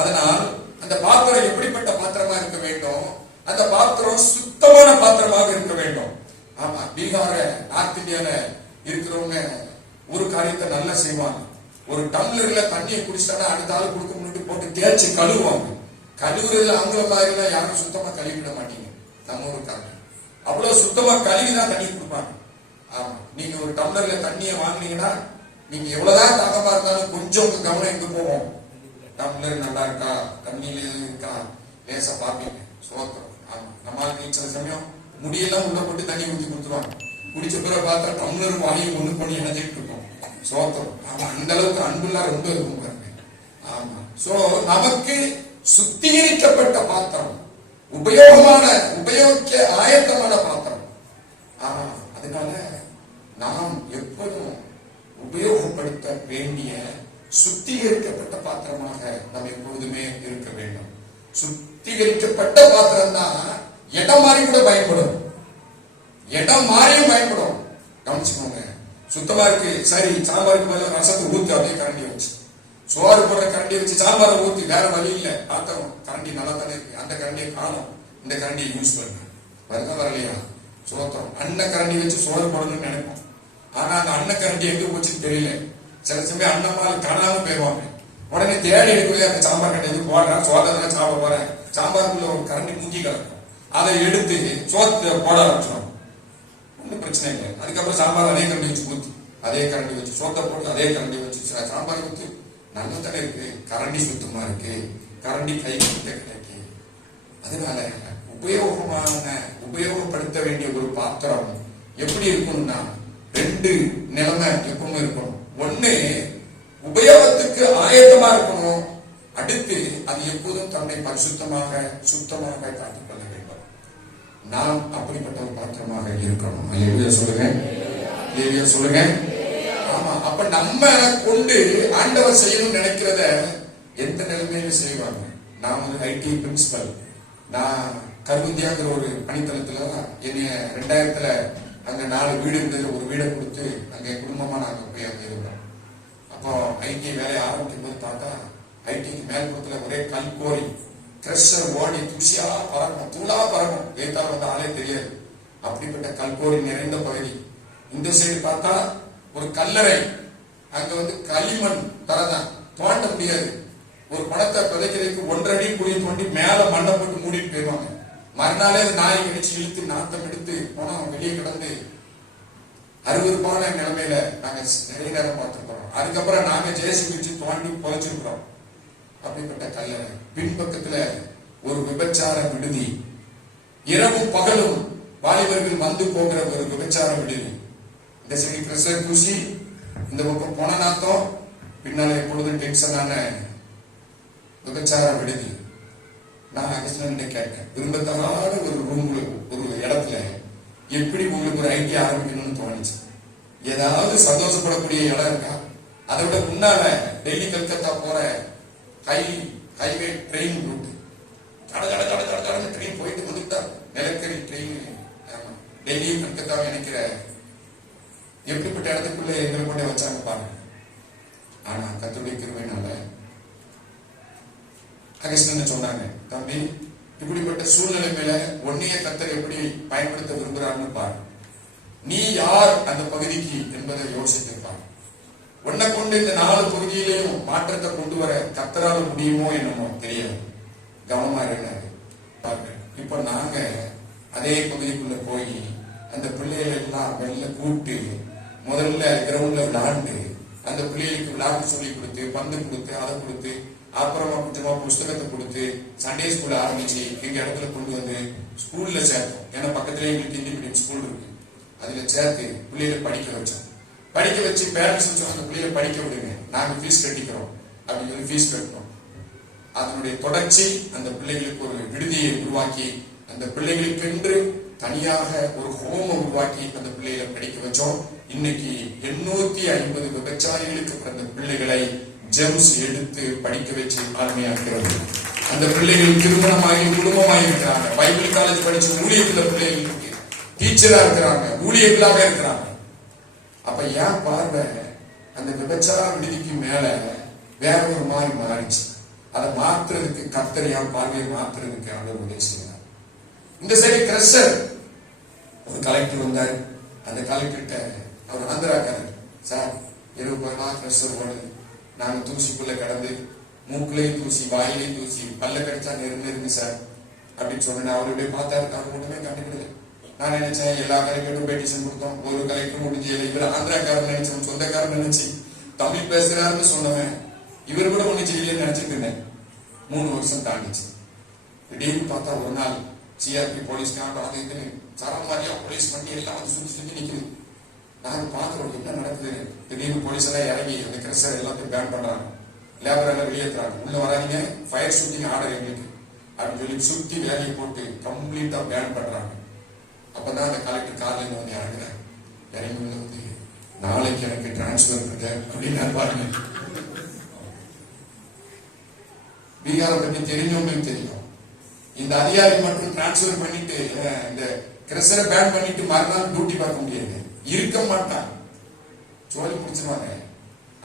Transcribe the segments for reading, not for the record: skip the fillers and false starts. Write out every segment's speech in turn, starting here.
அதனால் அந்த பாத்திரம் எப்படிப்பட்ட பாத்திரமா இருக்க வேண்டும்? அந்த பாத்திரம் சுத்தமான பாத்திரமாக இருக்க வேண்டும். ஆமா, பீகார நார்த் இந்தியால இருக்கிறவங்க ஒரு காரியத்தை நல்லா செய்வாங்க. ஒரு டம்ளர்ல தண்ணியை குடிச்சானா அடுத்த ஆளு கொடுக்க முன்னாடி போட்டு தேய்ச்சி கழுவுவாங்க. கழுவுறதுல ஆங்கில மாதிரில யாரும் சுத்தமா கழுவிட மாட்டீங்க. நம்ம ஊருக்காரங்க அவ்வளவு சுத்தமா கழுவிதான் தண்ணி கொடுப்பாங்க. ஆமா, நீங்க ஒரு டம்ளர்ல தண்ணியை வாங்கினீங்கன்னா நீங்க எவ்வளவுதான் தாகமா இருந்தாலும் கொஞ்சம் உங்க கவனம் எங்க போவோம்? டம்ளர் நல்லா இருக்கா, தண்ணியில இருக்கா, லேசா பாப்பீங்க. சோத்திரம். ஆமா, நம்ம சில சமயம் முடியெல்லாம் உள்ள போட்டு தண்ணி ஊற்றி கொடுத்துருவாங்க. குடிச்ச பிறகு பார்த்தா டம்ளர் வாங்கி ஒண்ணு பண்ணி இணைஞ்சிட்டு இருக்கோம். சோத்திரம். ஆமா, அந்த அளவுக்கு அன்புலாம் ரொம்ப இருக்கும் பாருங்க. ஆமா, சோ நமக்கு சுத்திகரிக்கப்பட்ட பாத்திரம், உபயோகிக்க ஆயத்தமான பாத்திரம். ஆனா அதனால நாம் எப்போதும் உபயோகப்படுத்த வேண்டிய சுத்திகரிக்கப்பட்ட பாத்திரமாக நாம் எப்பொழுதுமே இருக்க வேண்டும். சுத்திகரிக்கப்பட்ட பாத்திரம் தான் இடம் மாறி கூட பயன்படும். இடம் மாறியும் பயன்படும். கவனிச்சுக்கோங்க. சுத்தமா இருக்கு, சரி, சாம்பாருக்கு மேல ரசத்தை ஊத்தி அப்படியே கரண்டி வச்சு, சோறு போடுற கரண்டி வச்சு சாம்பாரை ஊத்தி, வேற வழி இல்ல, பாத்திரம் கரண்டி நல்லா தானே இருக்கு, அந்த கரண்டியை காணும், இந்த கரண்டியை யூஸ் பண்ணு, வருதா வரலையா? சோத்திரம். அண்ணன் கரண்டி வச்சு சோறு போடணும்னு நினைப்போம். ஆனா அந்த அண்ணன் கரண்டி எங்க போச்சுன்னு தெரியல. சில சமயம் அண்ணம்மால் காணாம போயிடுவாங்க. உடனே தேடி எடுக்கவே அந்த சாம்பார் கரண்டி போடுறேன், சோதனை சாப்பிட போறேன், சாம்பாருக்குள்ள ஒரு கரண்டி முங்கி கிடக்கும், அதை எடுத்து சோத்தை போட ஆரம்பிச்சிடும். ஒன்றும் பிரச்சனை இல்லை. அதுக்கப்புறம் சாம்பார் அதே கரண்டி வச்சு ஊத்தி, அதே கரண்டி வச்சு சோத்தை போட்டு, அதே கரண்டி வச்சு சாம்பார் ஊத்தி, நல்லா தானே இருக்கு, கரண்டி சுத்தமா இருக்கு, கரண்டி கை கிட்ட கிடைக்கு. அதனால உபயோகப்படுத்த வேண்டிய ஒரு பாத்திரம் எப்படி இருக்கணும்னா ரெண்டு நிலைமை எப்பவுமே இருக்கணும். ஒண்ணு, உபயோகத்துக்கு ஆயத்தமா இருக்கணும். அடுத்து அது எப்போதும் தன்னை பரிசுத்தமாக சுத்தமாக காத்துக் கொள்ள வேண்டும். நாம் அப்படிப்பட்ட ஒரு பாத்திரமாக இருக்கணும். அல்லேலூயா சொல்லுங்க, அல்லேலூயா சொல்லுங்க. ஆமா, அப்ப நம்ம கொண்டு ஆண்டவர் செய்யணும்னு நினைக்கிறத எந்த நிலைமையில செய்வாங்க. நான் ஒரு ஐடி பிரின்சிபல். நான் கருவந்தியாங்கிற ஒரு பணித்தளத்துல என்னைய 2000 அங்க 4 வீடு இருந்ததுல ஒரு வீடை கொடுத்து அங்க குடும்பமா நாங்க போய் அங்க இருந்தோம். அப்போ ஐடி வேலையை ஆரம்பிக்கும் போது பார்த்தா ஐடிக்கு மேல்புறத்துல ஒரே கல்கோரி கிரஷர் ஓடி தூசியா பறக்கும், தூளா பறக்கும், வேத்தால வந்து ஆளே தெரியாது. அப்படிப்பட்ட கல்கோரி நிறைந்த பகுதி. இந்த சைடு பார்த்தா ஒரு கல்லறை, அங்க வந்து களிமண் தரதான், தோண்ட முடியாது. ஒரு பணத்தை புதைக்கிறதுக்கு 1.5 அடி குழி தோண்டி மேல மண்ணை போட்டு மூடிட்டு போயிடுவாங்க. மறுநாளே நாய் கடிச்சு இழுத்து நாத்தம் எடுத்து பணம் வெளியே கிடந்து அருவருப்பான நிலைமையில நாங்க நிறைய நேரம் பார்த்திருக்கிறோம். அதுக்கப்புறம் நாங்க ஜேசிபி வச்சு தோண்டி புதைச்சிருக்கிறோம். அப்படிப்பட்ட கல்லறை. பின்பக்கத்துல ஒரு விபச்சார விடுதி, இரவும் பகலும் வாலிபர்கள் வந்து போகிற ஒரு விபச்சார விடுதி. இந்த சைடு பிரஷர் தூசி, இந்த பக்கம் போன நாத்தம், பின்னால எப்பொழுதும் டென்ஷனான விபச்சார விடுதி. நான் அகஸ்டன் கேட்டேன், விரும்பத்தகாத ஒரு ரூம்ல ஒரு இடத்துல எப்படி உங்களுக்கு ஒரு ஐடியா ஆரம்பிக்கணும்னு தோணுச்சு? ஏதாவது சந்தோஷப்படக்கூடிய இடம் இருக்கா? அதை விட முன்னால டெல்லி கல்கத்தா போற ஹைவே ட்ரெயின் ரூட், ட்ரெயின் போயிட்டு வந்துட்டா, நிலக்கரி ட்ரெயின். டெல்லி கல்கத்தா நினைக்கிற எப்படிப்பட்ட இடத்துக்குள்ள எங்களை கொண்டே வச்சாங்க பாருங்க. ஆனா கர்த்தருடைய கிருபையினால அகஸ்டன் சொன்னாங்க, தம்பி, இப்படிப்பட்ட சூழ்நிலை மேல ஒன்னைய கர்த்தர் எப்படி பயன்படுத்த விரும்புறாருன்னு பாரு. நீ யார் அந்த பகுதிக்கு என்பதை யோசித்திருப்பாங்க. உன்னை கொண்டு இந்த 4 பகுதியிலையும் மாற்றத்தை கொண்டு வர கர்த்தரால முடியுமோ என்னமோ தெரியாது. கவனமா இருந்தாரு. இப்ப நாங்க அதே பகுதிக்குள்ள போய் அந்த பிள்ளைகளை எல்லாம் வெளில கூப்பிட்டு முதல்ல கிரவுண்ட்ல விளையாண்டு அந்த பிள்ளைகளுக்கு விளையாட்டு சொல்லி கொடுத்து, பந்து கொடுத்து, அதை கொடுத்து, அப்புறமா கொஞ்சமா புஸ்தகத்தை கொடுத்து சண்டே ஸ்கூல் ஆரம்பிச்சு எங்க இடத்துல கொண்டு வந்து ஸ்கூல்ல சேர்த்தோம். ஏன்னா பக்கத்துல எங்களுக்கு ஹிந்தி மீடியம் ஸ்கூல் இருக்கு. அதுல சேர்த்து பிள்ளைகளை படிக்க வச்சோம். படிக்க வச்சு பேரண்ட்ஸ் வச்சோம், அந்த பிள்ளைகளை படிக்க விடுங்க, நாங்க ஃபீஸ் கட்டிக்கிறோம் அப்படின்னு சொல்லி ஃபீஸ் கட்டணும். அதனுடைய தொடர்ச்சி அந்த பிள்ளைகளுக்கு ஒரு விடுதியை உருவாக்கி, அந்த பிள்ளைகளுக்கென்று தனியாக ஒரு ஹோமம் உருவாக்கி அந்த பிள்ளைகளை படிக்க வச்சோம். இன்னைக்கு 850 விபச்சாரிகளுக்கு பிறந்த பிள்ளைகளை ஜெம்ஸ் எடுத்து படிக்க வச்சு ஆளுமையாக்கிறது. அந்த பிள்ளைகள் திருமணமாகி குடும்பமாகி இருக்கிறாங்க. பைபிள் காலேஜ் படிச்ச ஊழியத்துல பிள்ளைகள் இருக்கு, டீச்சரா இருக்கிறாங்க, ஊழியர்களாக இருக்கிறாங்க. அப்ப ஏன் பார்வை அந்த விபச்சார விடுதிக்கு மேல வேற ஒரு மாதிரி மாறிச்சு. அதை மாத்துறதுக்கு கர்த்தரையா பார்வையை மாத்துறதுக்கு ஆண்டவர் உதவி செய்யலாம். இந்த சைடு கிரஷர் ஒரு கலெக்டர் வந்தார். அந்த கலெக்டர்கிட்ட அவர் ஆந்திராக்காரர், சார் 20 நாள் கிரஷர் ஓடுது, நாங்க தூசிக்குள்ள கடந்து மூக்குலையும் தூசி வாயிலையும் தூசி பல்ல கடிச்சா நெருங்கு சார் அப்படின்னு சொன்னேன். அவருடைய பார்த்தாரு, அவர் ஒண்ணுமே கண்டுக்கிடல. நான் நினைச்சேன் எல்லா கலெக்டரும் பெட்டிஷன் கொடுத்தோம், ஒரு கலெக்டர் முடிஞ்சு இவர் ஆந்திராக்காரன் நினைச்சேன், சொந்தக்காரன் நினைச்சு தமிழ் பேசுறாருன்னு சொன்னவன் இவர் கூட ஒண்ணு செய்யலன்னு நினைச்சிட்டு இருந்தேன். 3 வருஷம் தாண்டிச்சு. திடீர்னு பார்த்தா ஒரு நாள் சிஆர்பி போலீஸ் அது இதுன்னு சரமாரியா போலீஸ் பண்ணி எல்லாம் வந்து சுத்தி சுத்தி நிக்குது. நாங்க பாக்குறோம் என்ன நடக்குது. திடீர்னு போலீஸ் எல்லாம் இறங்கி அந்த கிரஷர் எல்லாத்தையும் பேன் பண்றாங்க, லேபர் எல்லாம் வெளியேற்றுறாங்க, உள்ள வராதிங்க, ஃபயர் ஷூட்டிங் ஆர்டர் எங்களுக்கு அப்படின்னு சொல்லி சுத்தி வேலையை போட்டு கம்ப்ளீட்டா பேன் பண்றாங்க. அப்பதான் அந்த கலெக்டர் காலையில் வந்து இறங்குறாரு. இறங்கி வந்து நாளைக்கு எனக்கு டிரான்ஸ்பர் இருக்கு அப்படின்னு நான் பாருங்க. பீகாரை பத்தி தெரிஞ்சவங்களுக்கு தெரியும். இந்த அதிகாரி மட்டும் டிரான்ஸ்பர் பண்ணிட்டு இந்த கிரஷரை பேன் பண்ணிட்டு மறுநாள் டியூட்டி பார்க்க முடியாது, இருக்க மாட்டான், சோழி பிடிச்சிருவாங்க.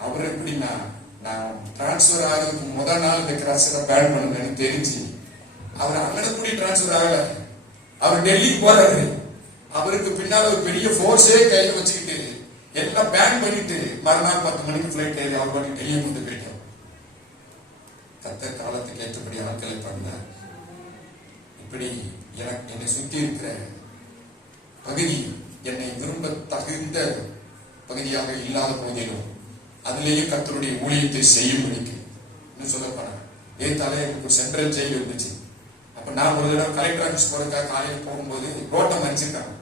அவர் எப்படின்னா நான் டிரான்ஸ்பர் ஆகிறதுக்கு முதல் நாள் இந்த கிரஷரை பேன் பண்ணுன்னு தெரிஞ்சு அவர் அங்கன கூடி டிரான்ஸ்பர் ஆகல, அவர் டெல்லிக்கு போறாரு. அவருக்கு பின்னால் ஒரு பெரிய போர்ஸே கையில வச்சுக்கிட்டு எல்லாம் பேன் பண்ணிட்டு மறுநாள் 10 மணிக்கு பிளைட் ஏறி அவர் பண்ணி டெல்லியை கொண்டு போயிட்டோம். கர்த்தர் காலத்துக்கு ஏற்றபடி ஆட்களை பண்ண இப்படி எனக்கு என்னை சுத்தி இருக்கிற பகுதி என்னை விரும்ப தகுந்த பகுதியாக இல்லாத போதிலும் அதிலேயே கர்த்தருடைய ஊழியத்தை செய்யும்படிக்கு இன்னும் சொல்லப்போனா ஏத்தாலே எனக்கு ஒரு சென்ட்ரல் ஜெயில் இருந்துச்சு. அப்ப நான் ஒரு தடவை கலெக்டர் ஆஃபீஸ் போறதுக்காக காலையில் போகும்போது ரோட்டை மறிச்சிருக்காங்க.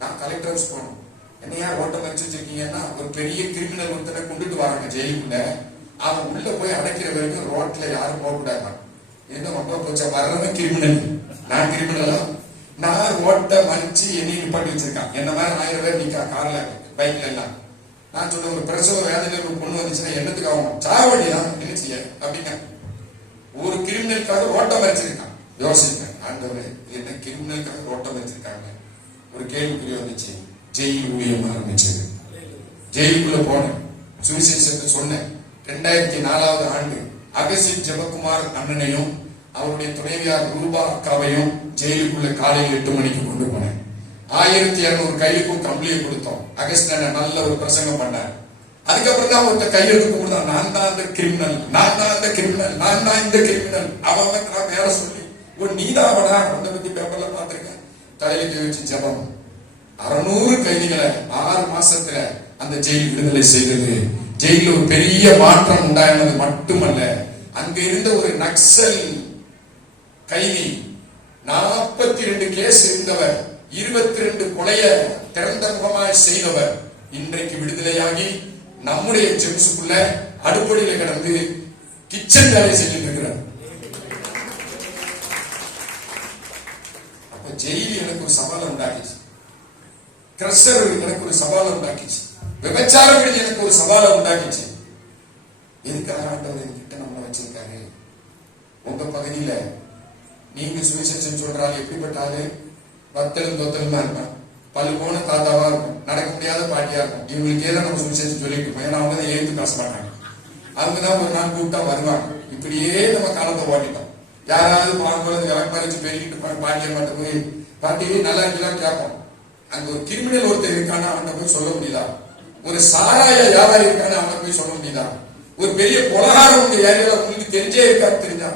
நான் கலெக்டர் ஆஃபீஸ் போகணும், என்னையா ரோட்டை மறிச்சு வச்சிருக்கீங்கன்னா ஒரு பெரிய கிரிமினல் ஒருத்தனை கொண்டுட்டு வராங்க ஜெயிலுக்குள்ள, அவன் உள்ள போய் அடைக்கிற வரைக்கும் ரோட்ல யாரும் போகக்கூடாது. என்ன மக்கள் கொஞ்சம் வர்றவன் கிரிமினல், நான் கிரிமினலா? நான் ரோட்டை மறிச்சு என்னையும் நிப்பாட்டி வச்சிருக்கான். என்ன மாதிரி 1000 பேர் நிக்கா கார்ல பைக்ல எல்லாம். நான் சொன்ன ஒரு பிரசவ வேதனை ஒரு பொண்ணு வந்துச்சுன்னா என்னத்துக்கு ஆகும், சாவடிதான் என்ன செய்ய அப்படின்னா ஒரு கிரிமினலுக்காக ரோட்டை மறிச்சிருக்கான். யோசிப்பேன், ஆண்டவரே என்ன கிரிமினலுக்காக ரோட்டை வச்சிருக்காங்க. ஒரு கேள்விக்குரிய வந்துச்சு. ஜெயில் ஊழியம் ஆரம்பிச்சது. ஜெயிலுக்குள்ள போனேன், சுவிசேஷத்தை சொன்னேன். 2004 ஆண்டு அகசித் ஜெபக்குமார் அண்ணனையும் அவருடைய துணைவியார் ரூபா அக்காவையும் ஜெயிலுக்குள்ள காலையில் 8 மணிக்கு கொண்டு போனேன். 1200 கையுக்கும் கம்பளியை கொடுத்தோம். அகஸ்ட் அண்ணன் நல்ல ஒரு பிரசங்கம் பண்ணார். அதுக்கப்புறம் தான் ஒருத்த கையெழுத்து கொடுத்தா, நான் தான் அந்த கிரிமினல், நான் தான் அந்த கிரிமினல், நான் தான் இந்த கிரிமினல். அவன் நான் வேற சொல்லி ஒரு நீதாவடா அந்த பத்தி பேப்பர்ல பார்த்திருக்கேன். தலையில வச்சு ஜபம் 600 கைதிகளை 6 மாசத்துல அந்த ஜெயில் விடுதலை செய்தது. ஜெயில ஒரு பெரிய மாற்றம் உண்டானது மட்டுமல்ல, அங்க இருந்த ஒரு நக்சல் கைதி 42 கேஸ் இருந்தவர், 22 கொலைய திறந்த முகமாய் செய்தவர் இன்றைக்கு விடுதலையாகி நம்முடைய ஜெம்ஸுக்குள்ள அடுப்படியில கிடந்து கிச்சன் வேலை செஞ்சுட்டு இருக்கிறார். அப்ப ஜெயில் எனக்கு ஒரு சவாலை உண்டாக்கிச்சு, கிரஷர் எனக்கு ஒரு சவாலை உண்டாக்கிச்சு, விபச்சாரங்கள் எனக்கு ஒரு சவாலை உண்டாக்கிச்சு. எதுக்காக ஆண்டவர் என்கிட்ட நம்மள வச்சிருக்காரு? உங்க பகுதியில நீங்க சுவிசேஷம் சொல்றாரு எப்படிப்பட்டாரு? பத்தலும் தொத்தலுமா இருப்பான், பல்லு போன தாத்தாவா இருக்கும், நடக்க முடியாத பாட்டியா இருக்கும். இவங்களுக்கே தான் நம்ம சுவிசேஷம் சொல்லிட்டு இருப்போம். ஏன்னா அவங்க தான் எழுத்து பேச மாட்டாங்க. அவங்கதான் ஒரு நாள் கூப்பிட்டா வருவாங்க. இப்படியே நம்ம காலத்தை ஓட்டிட்டோம். யாராவது பார்க்குறது விளக்கமாரிச்சு பெருகிட்டு பாட்டியை மட்டும் போய் பாட்டி நல்லா இருக்கலாம் கேட்போம். அங்க ஒரு கிரிமினல் ஒருத்தர் இருக்கான்னு அவனை போய் சொல்ல முடியுதா? ஒரு சாராய வியாபாரி இருக்கான்னு அவனை போய் சொல்ல முடியுதா? ஒரு பெரிய கொலகாரம் உங்க ஏரியாவில் உங்களுக்கு தெரிஞ்சே இருக்கான்னு தெரிஞ்சா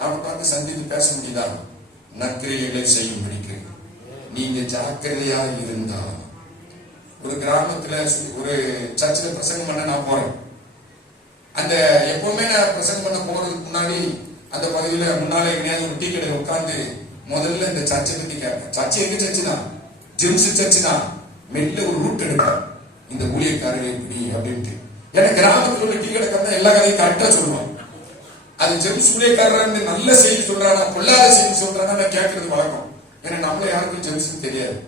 அவனை பார்த்து சந்தித்து பேச முடியுதா? நற்கிரியைகளை செய்யும் பிடிக்க நீங்க ஜாக்கிரதையா இருந்தா. ஒரு கிராமத்துல ஒரு சர்ச்சில் பிரசங்கம் பண்ண நான் போறேன். அந்த எப்பவுமே நான் பிரசங்கம் பண்ண போறதுக்கு முன்னாடி அந்த பகுதியில முன்னாலே எங்கேயாவது ஒரு டீ கடையில் உட்கார்ந்து முதல்ல இந்த சர்ச்சை பத்தி கேட்பேன். சர்ச்சை எங்க சர்ச்சு தான், ஜெம்ஸ் சர்ச்சு தான். மெல்ல ஒரு ரூட் எடுப்பேன், இந்த ஊழியக்காரர் எப்படி அப்படின்ட்டு. ஏன்னா கிராமத்தில் உள்ள டீ கடைக்காரன் எல்லா கதையும் கரெக்டா சொல்லுவான். அது ஜெம்ஸ் ஊழியக்காரர் நல்ல செய்தி சொல்றானா பொல்லாத செய்தி சொல்றானா நான் கேட்கறது வழக்கம். ஏன்னா நம்மள யாருக்கும் ஜெம்ஸ் தெரியாது.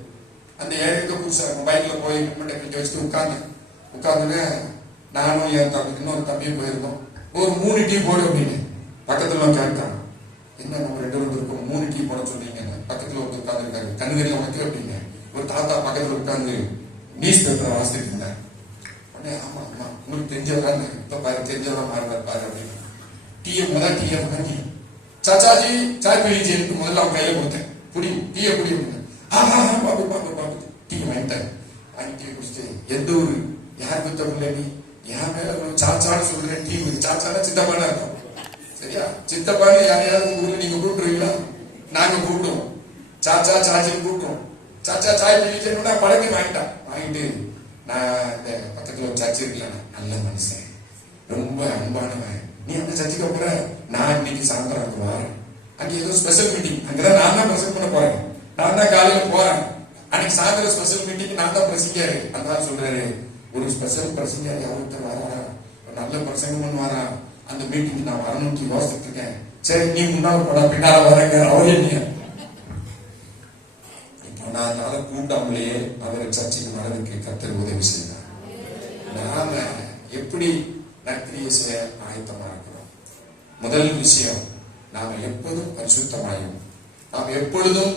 அந்த ஏரியாவுக்கு புதுசா இருக்கும். பைக்ல போய் கிட்ட வச்சுட்டு உட்கார்ந்துன்னு நானும் என் தம்பி இன்னொரு தம்பியும் போயிருந்தோம். ஒரு 3 டீ போடு அப்படின்னு பக்கத்துல கேட்டான். என்ன நம்ம 2 பேரும் இருக்கோம், 3 டீ போட சொல்றீங்க? பக்கத்துல ஒருத்தர் உட்கார்ந்து இருக்காரு, கண்ணுகள்ல வைக்க அப்படின்னு. ஒரு தாத்தா பக்கத்துல உட்கார்ந்து நியூஸ் பேப்பரை வாசிட்டு இருந்தார். ஆமா ஆமா உங்களுக்கு தெரிஞ்சவரான்னு இப்ப பாரு தெரிஞ்சவரா மாறுவார் பாரு அப்படின்னு டீயை வாங்கி சாச்சாஜி சாய் பி लीजिए முதல்ல அவன் கையில கொடுத்தேன். குடி டீயை குடி. பாபு பாபு பாபு டீ வாங்கிட்டேன். வாங்கி டீ குடிச்சிட்டு எந்த ஊரு யார் குத்த பிள்ளை நீ என் மேல சாச்சான்னு சொல்றேன். டீ குடி சாச்சானா சித்தப்பானா இருக்கும். சரியா? சித்தப்பான்னு யாரையாவது ஊர்ல நீங்க கூப்பிட்டுருவீங்களா? நாங்க கூப்பிடுவோம். சாச்சா சாச்சின்னு கூப்பிடுவோம். சாச்சா சாய் பி लीजिए பழக்கி வாங்கிட்டான். வாங்கிட்டு நான் இந்த பக்கத்துல ஒரு சர்ச்சு இருக்கல, நல்ல மனுஷன் ரொம்ப அன்பானவன், நீ அந்த சர்ச்சுக்கு போற, நான் இன்னைக்கு சாயந்தரம் அங்க வரேன், அங்க ஏதோ ஸ்பெஷல் மீட்டிங், அங்கதான் நான் தான் பிரசங்கம் பண்ண போறேன், நான் தான் காலையில போறேன், அன்னைக்கு சாயந்தரம் ஸ்பெஷல் மீட்டிங் நான் தான் பிரசங்கியாரு. அந்த சொல்றாரு, ஒரு ஸ்பெஷல் பிரசங்கியாரு ஒருத்தர் வரா, நல்ல பிரசங்கம் பண்ணுவாரா, அந்த மீட்டிங் நான் வரணும்னு யோசிச்சுட்டு இருக்கேன். சரி நீ முன்னாள் போடா பின்னால வரங்க. அவர் என்ன இப்போ நான் அதனால கூட்டாமலேயே அவரை சர்ச்சைக்கு வரதுக்கு கர்த்தர் உதவி செய்தார். நாம எப்படி நற்கிரியை செய்ய ஆயத்தமா இருக்கிறோம்? முதல் விஷயம், நாம எப்போதும் பரிசுத்தமாயும் நாம் எப்பொழுதும்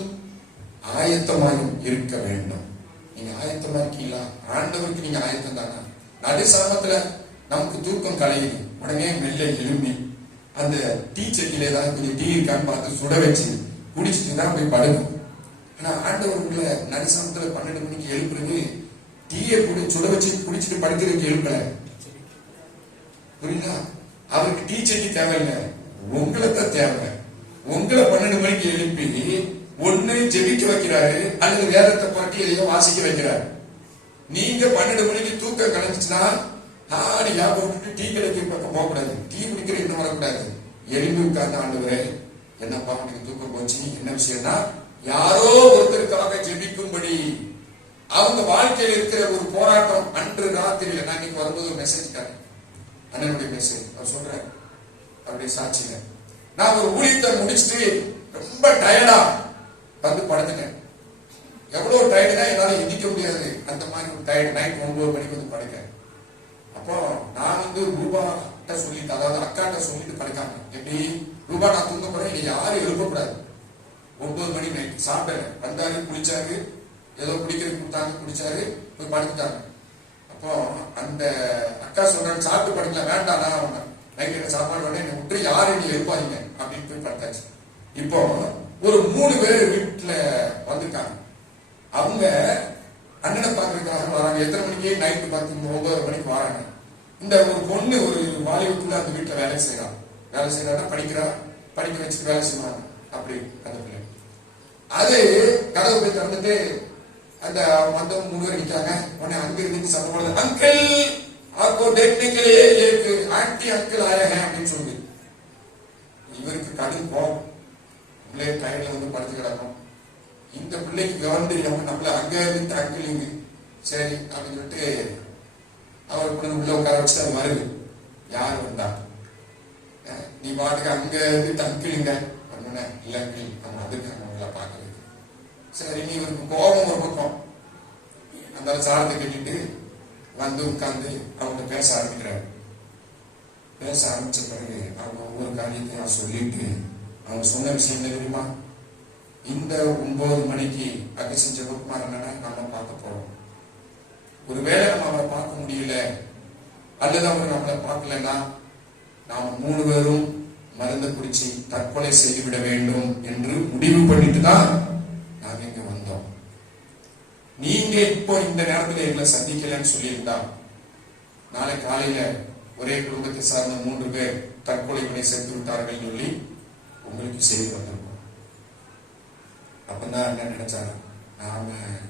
ஆயத்தமாயும் இருக்க வேண்டும். நீங்க ஆயத்தமா இருக்கீங்களா? ஆண்டவருக்கு நீங்க ஆயத்தம் தானா? நடு சாமத்துல நமக்கு தூக்கம் கலையுது, உடனே மெல்ல எழும்பி அந்த டீ செடியில ஏதாவது கொஞ்சம் டீ இருக்கான்னு பார்த்து சுட வச்சு குடிச்சிட்டு தான் போய் படுக்கும். ஆனா ஆண்டவருக்குள்ள நடுசாமத்துல 12 மணிக்கு எழுப்புறது டீயை சுட வச்சு குடிச்சிட்டு படுக்கிறதுக்கு எழுப்பல. புரியுதா? அவருக்கு டீ செடி தேவையில்லை, உங்களை தான் தேவை. உங்களை 12 மணிக்கு எழுப்பி ஒண்ணு ஜெபிக்க வைக்கிறாரு, அல்லது வேதத்தை பாட்டி எதையோ வாசிக்க வைக்கிறாரு. நீங்க 12 மணிக்கு தூக்கம் கலைஞ்சிச்சுன்னா ஆடியா போட்டுட்டு டீ கடைக்கு பக்கம் போகக்கூடாது, டீ குடிக்கிற இன்னும் வரக்கூடாது. எழுப்பி உட்கார்ந்து, ஆண்டவரே என்னப்பா எனக்கு தூக்கம் போச்சு, என்ன விஷயம்னா யாரோ ஒருத்தருக்காக ஜெபிக்கும்படி அவங்க வாழ்க்கையில் இருக்கிற ஒரு போராட்டம். அன்று ராத்திரியில நான் இன்னைக்கு வரும்போது ஒரு மெசேஜ் தரேன், அண்ணனுடைய மெசேஜ். அவர் சொல்றாரு அவருடைய சாட்சியில, நான் ஒரு ஊழியத்தை முடிச்சுட்டு ரொம்ப டயர்டா வந்து படுத்துட்டேன். எவ்வளவு டயர்டுனா என்னால எந்திக்க முடியாது, அந்த மாதிரி ஒரு டயர்டு. நைட் 9 மணிக்கு வந்து படுக்க. அப்போ நான் வந்து ரூபாட்ட சொல்லிட்டு, அதாவது அக்காட்ட சொல்லிட்டு படுக்காம, எப்படி ரூபா நான் தூங்க போறேன், இங்க யாரும் எழுப்பக்கூடாது. 9 மணி நைட் சாப்பிட்டேன். வந்தாரு, குளிச்சாரு, ஏதோ குடிக்கிறதுக்கு கொடுத்தாங்க, குடிச்சாரு, போய் படுத்துட்டாங்க. அப்போ அந்த அக்கா சொல்றாங்க, சாப்பிட்டு படுக்கலாம், வேண்டாம் நான் நைட் என்ன சாப்பாடு வேணும், என்னை விட்டு யாரும் நீ எழுப்பாதீங்க அப்படின்னு போய் படுத்தாச்சு. இப்போ ஒரு 3 பேர் வீட்டுல வந்திருக்காங்க. அவங்க அண்ணனை பார்க்கறதுக்காக வராங்க. எத்தனை மணிக்கு? நைட்டு 9 மணிக்கு வராங்க. இந்த ஒரு பொண்ணு ஒரு வாலிபத்துல அந்த வீட்டுல வேலை செய்யறான். வேலை செய்யறான்னா படிக்கிறா, படிக்க வச்சுட்டு வேலை செய்வாங்க. அப்படி அந்த பிள்ளை அது கதவு போய் திறந்துட்டு அந்த வந்தவங்க 3 பேர் நிற்காங்க. உடனே அங்க இருந்து சத்தம் போடுது, அங்கிள் आपको देखने के लिए एक आंटी अंकल आया है அப்படின்னு சொல்லி. இவருக்கு கடும் கோபம். பிள்ளை டயர்ல வந்து படுத்து கிடக்கும். இந்த பிள்ளைக்கு கவர்ந்து நம்மள அங்க இருந்து அங்கிள் சரி அப்படின்னு சொல்லிட்டு அவர் உள்ள உட்கார வச்சு அது வருது. யார் வந்தா? நீ பாட்டுக்கு அங்க இருந்து அங்கிளுங்க இல்ல அங்கிள் நம்ம அதுக்கு அவங்கள பாக்குறது. சரி நீ இவருக்கு கோபம் ஒரு பக்கம், அந்த சாரத்தை கட்டிட்டு வந்து உட்கார்ந்து அவங்க பேச ஆரம்பிக்கிறாரு. பேச ஆரம்பிச்ச பிறகு அவங்க ஒவ்வொரு காரியத்தையும் சொல்லிட்டு, அவங்க சொன்ன விஷயம் என்ன தெரியுமா? இந்த 9 மணிக்கு அகசின் ஜெபக்குமார் அண்ணனை நம்ம பார்க்க போறோம். ஒருவேளை நம்ம அவரை பார்க்க முடியல அல்லது அவர் நம்மளை பார்க்கலன்னா நாம 3 பேரும் மருந்து குடிச்சு தற்கொலை செய்துவிட வேண்டும் என்று முடிவு பண்ணிட்டு தான் நாங்க இங்க வந்தோம். நீங்க இப்போ இந்த நேரத்தில் எங்களை சந்திக்கலன்னு சொல்லியிருந்தா, நாளை காலையில ஒரே குடும்பத்தை சார்ந்த 3 பேர் தற்கொலை பண்ணி செத்து விட்டார்கள் சொல்லி உங்களுக்கு செய்தி வந்திருக்கும். அப்பதான் என்ன நினைச்சாங்க, நாம